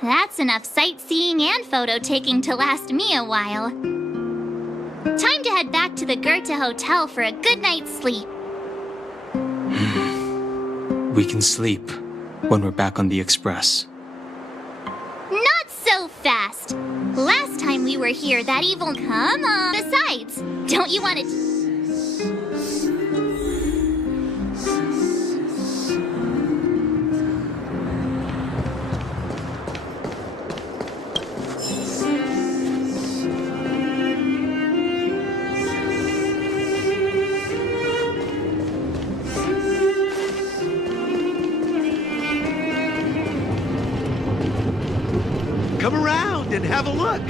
That's enough sightseeing and photo taking to last me a while. Time to head back to the Goethe Hotel for a good night's sleep. We can sleep when we're back on the Express. Not so fast. Last time we were here, that evil... Come on. Besides, don't you want to... Come around and have a look.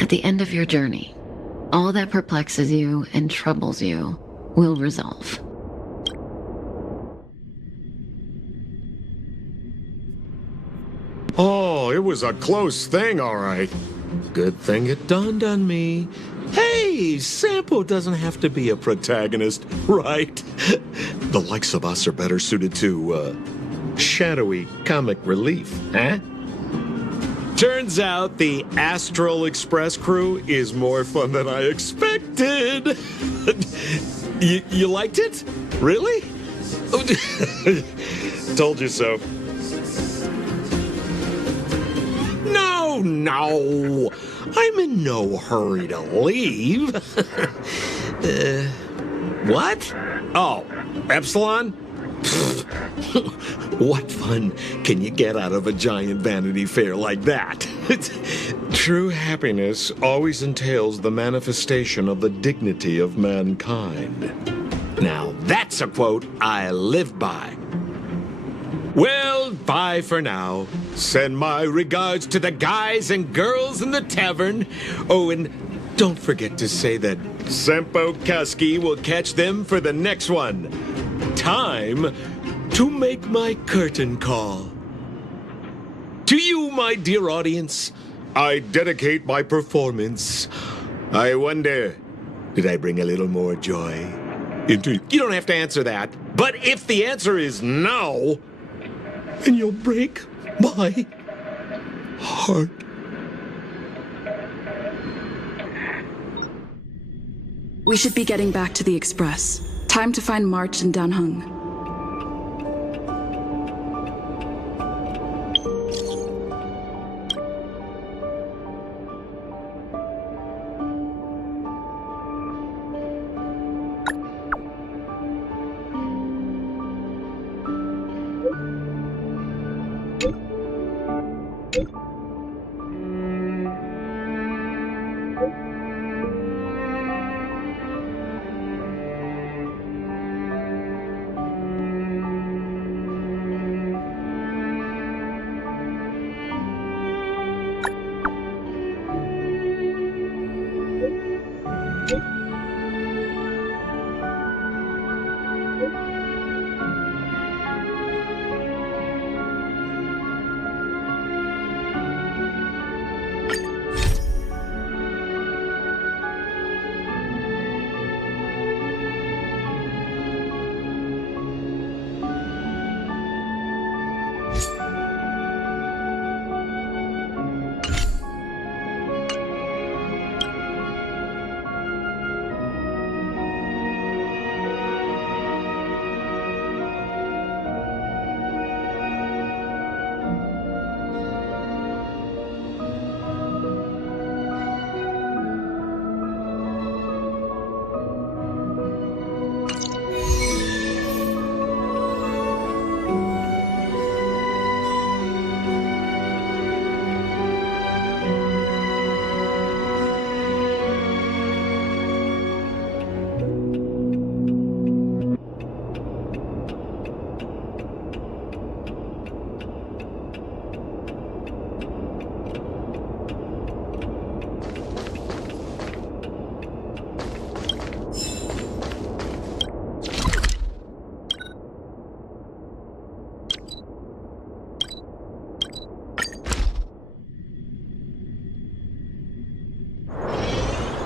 At the end of your journey, all that perplexes you and troubles you will resolve. Oh, it was a close thing, all right. Good thing it dawned on me. Hey, Sampo doesn't have to be a protagonist, right? The likes of us are better suited to, shadowy comic relief, huh? Turns out the Astral Express crew is more fun than I expected. You liked it? Really? Told you so. No, I'm in no hurry to leave. What? Oh, Epsilon? What fun can you get out of a giant Vanity Fair like that? True happiness always entails the manifestation of the dignity of mankind. Now, that's a quote I live by. Well, bye for now. Send my regards to the guys and girls in the tavern. Oh, and don't forget to say that Sempo Kasky will catch them for the next one. Time to make my curtain call. To you, my dear audience, I dedicate my performance. I wonder, did I bring a little more joy into... You don't have to answer that. But if the answer is no, then you'll break my heart. We should be getting back to the Express. Time to find March and Danhung.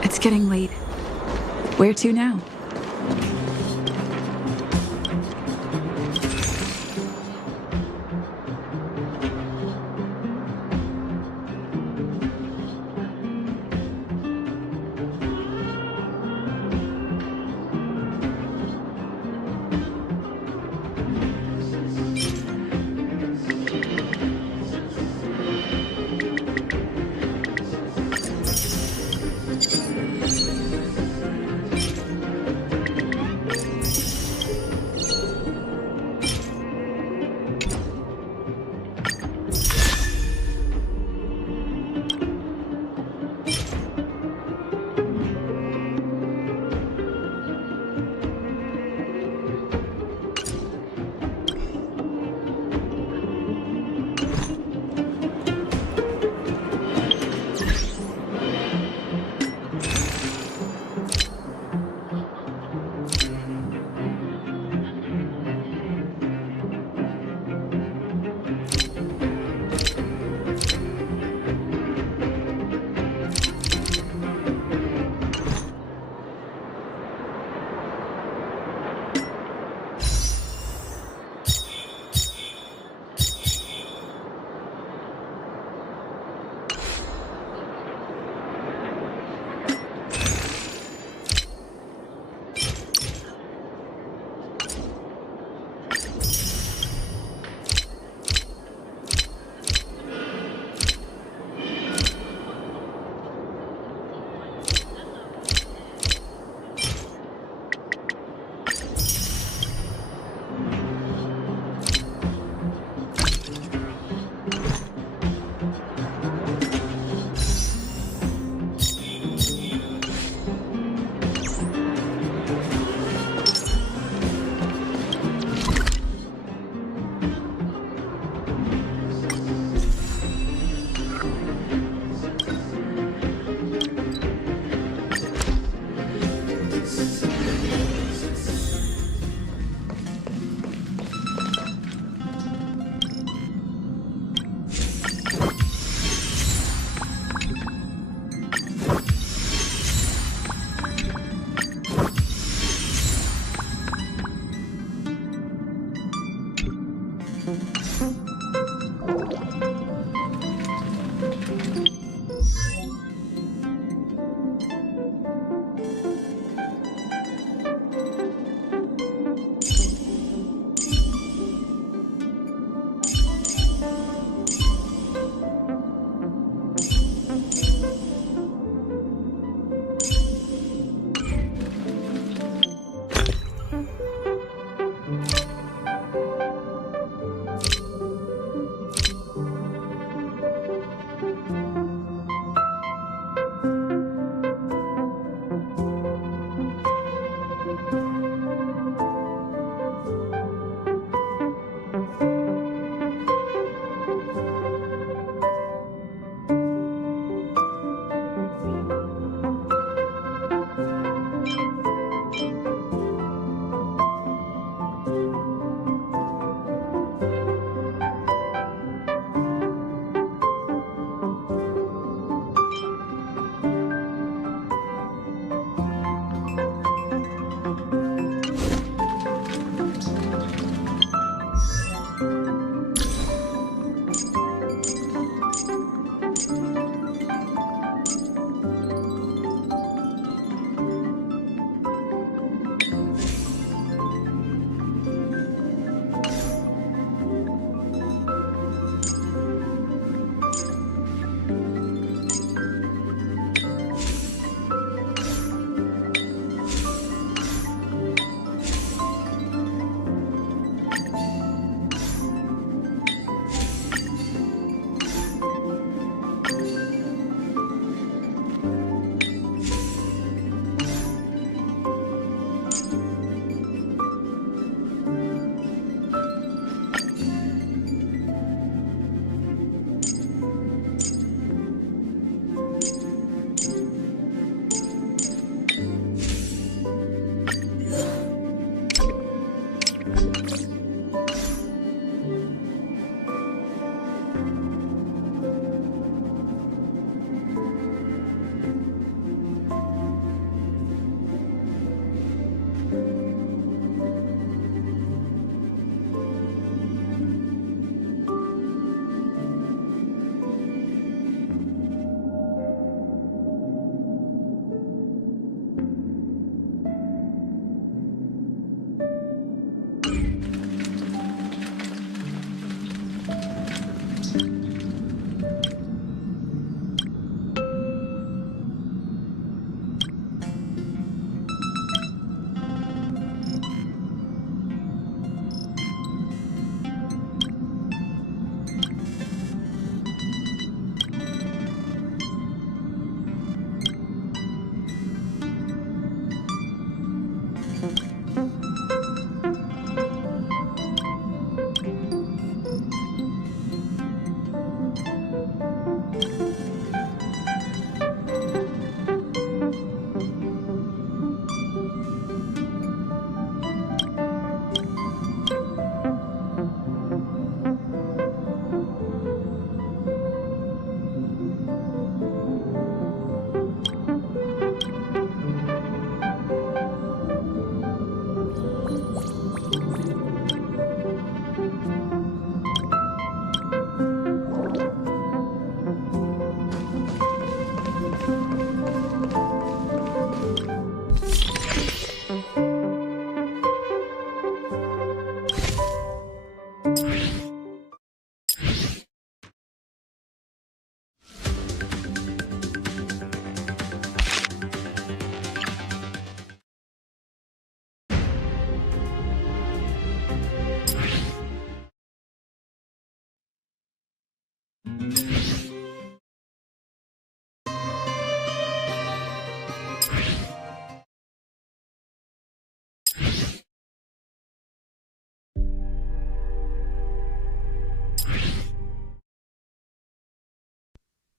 It's getting late. Where to now?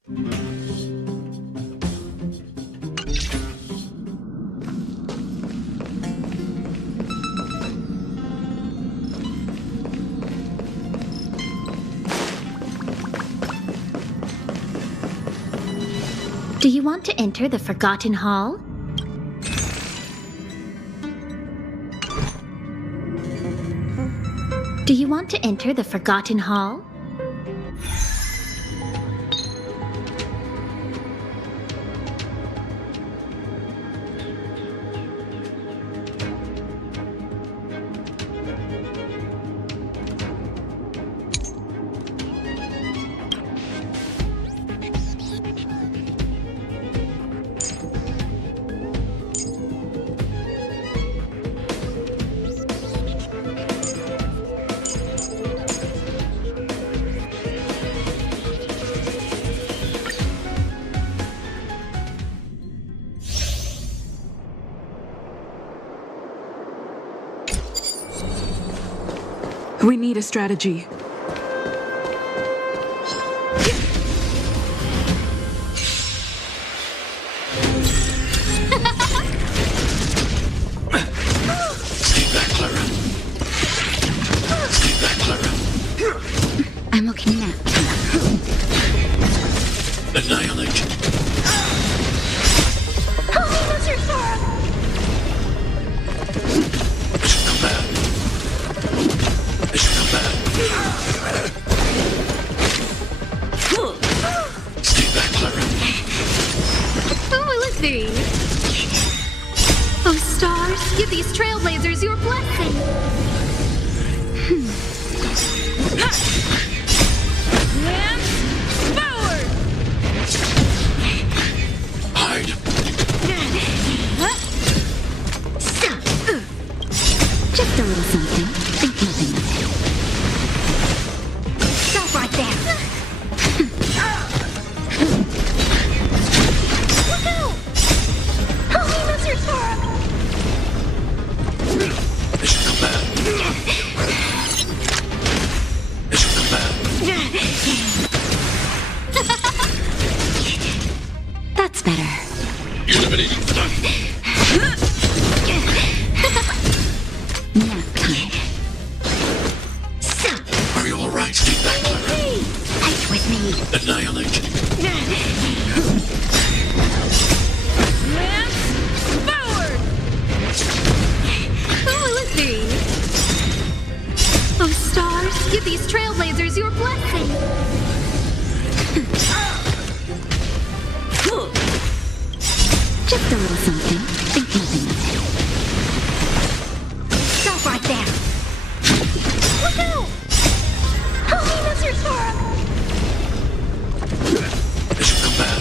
Do you want to enter the Forgotten Hall? Do you want to enter the Forgotten Hall? We need a strategy. I'm looking now. Annihilate. Oh, stars, give these trailblazers your blessing. Forward! Hide. Just a little something. Think nothing of it. Stop right there! Look out! Help me, Mr. Sora! They should come back. They should come back. That's better. Eliminating them. Nap time. Are you all right? Keep back, Clara. Fight with me. Annihilate. Forward! Who will it be? Oh, stars, give these trailblazers your blessing. Just a little something. Think nothing of it. Stop right there! Look out! Help me, Mr. Sora! They should come back.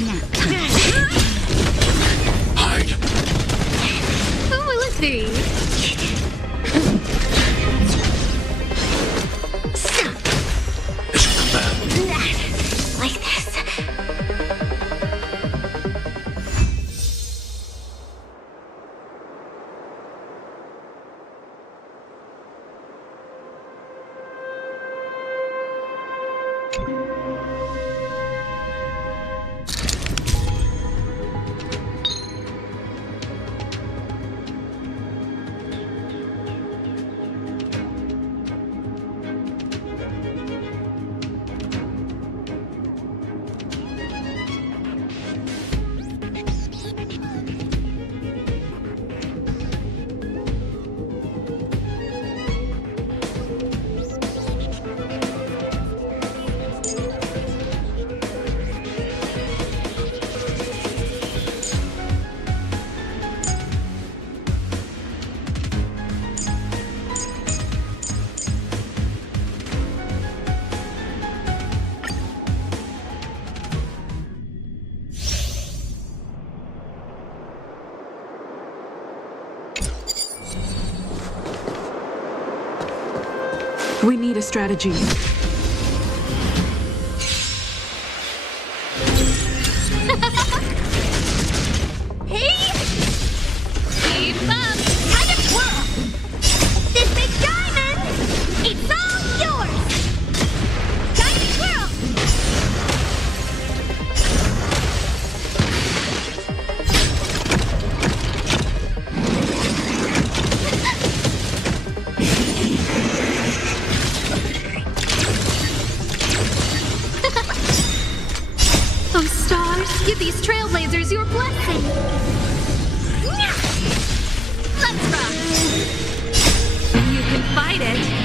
Nap time. Hide. Who will it be? They should come back. Like this. We need a strategy. Hey! Keep up! Time to twirl! This big diamond! It's all yours! these trailblazers your blessing. Let's rock. You can fight it.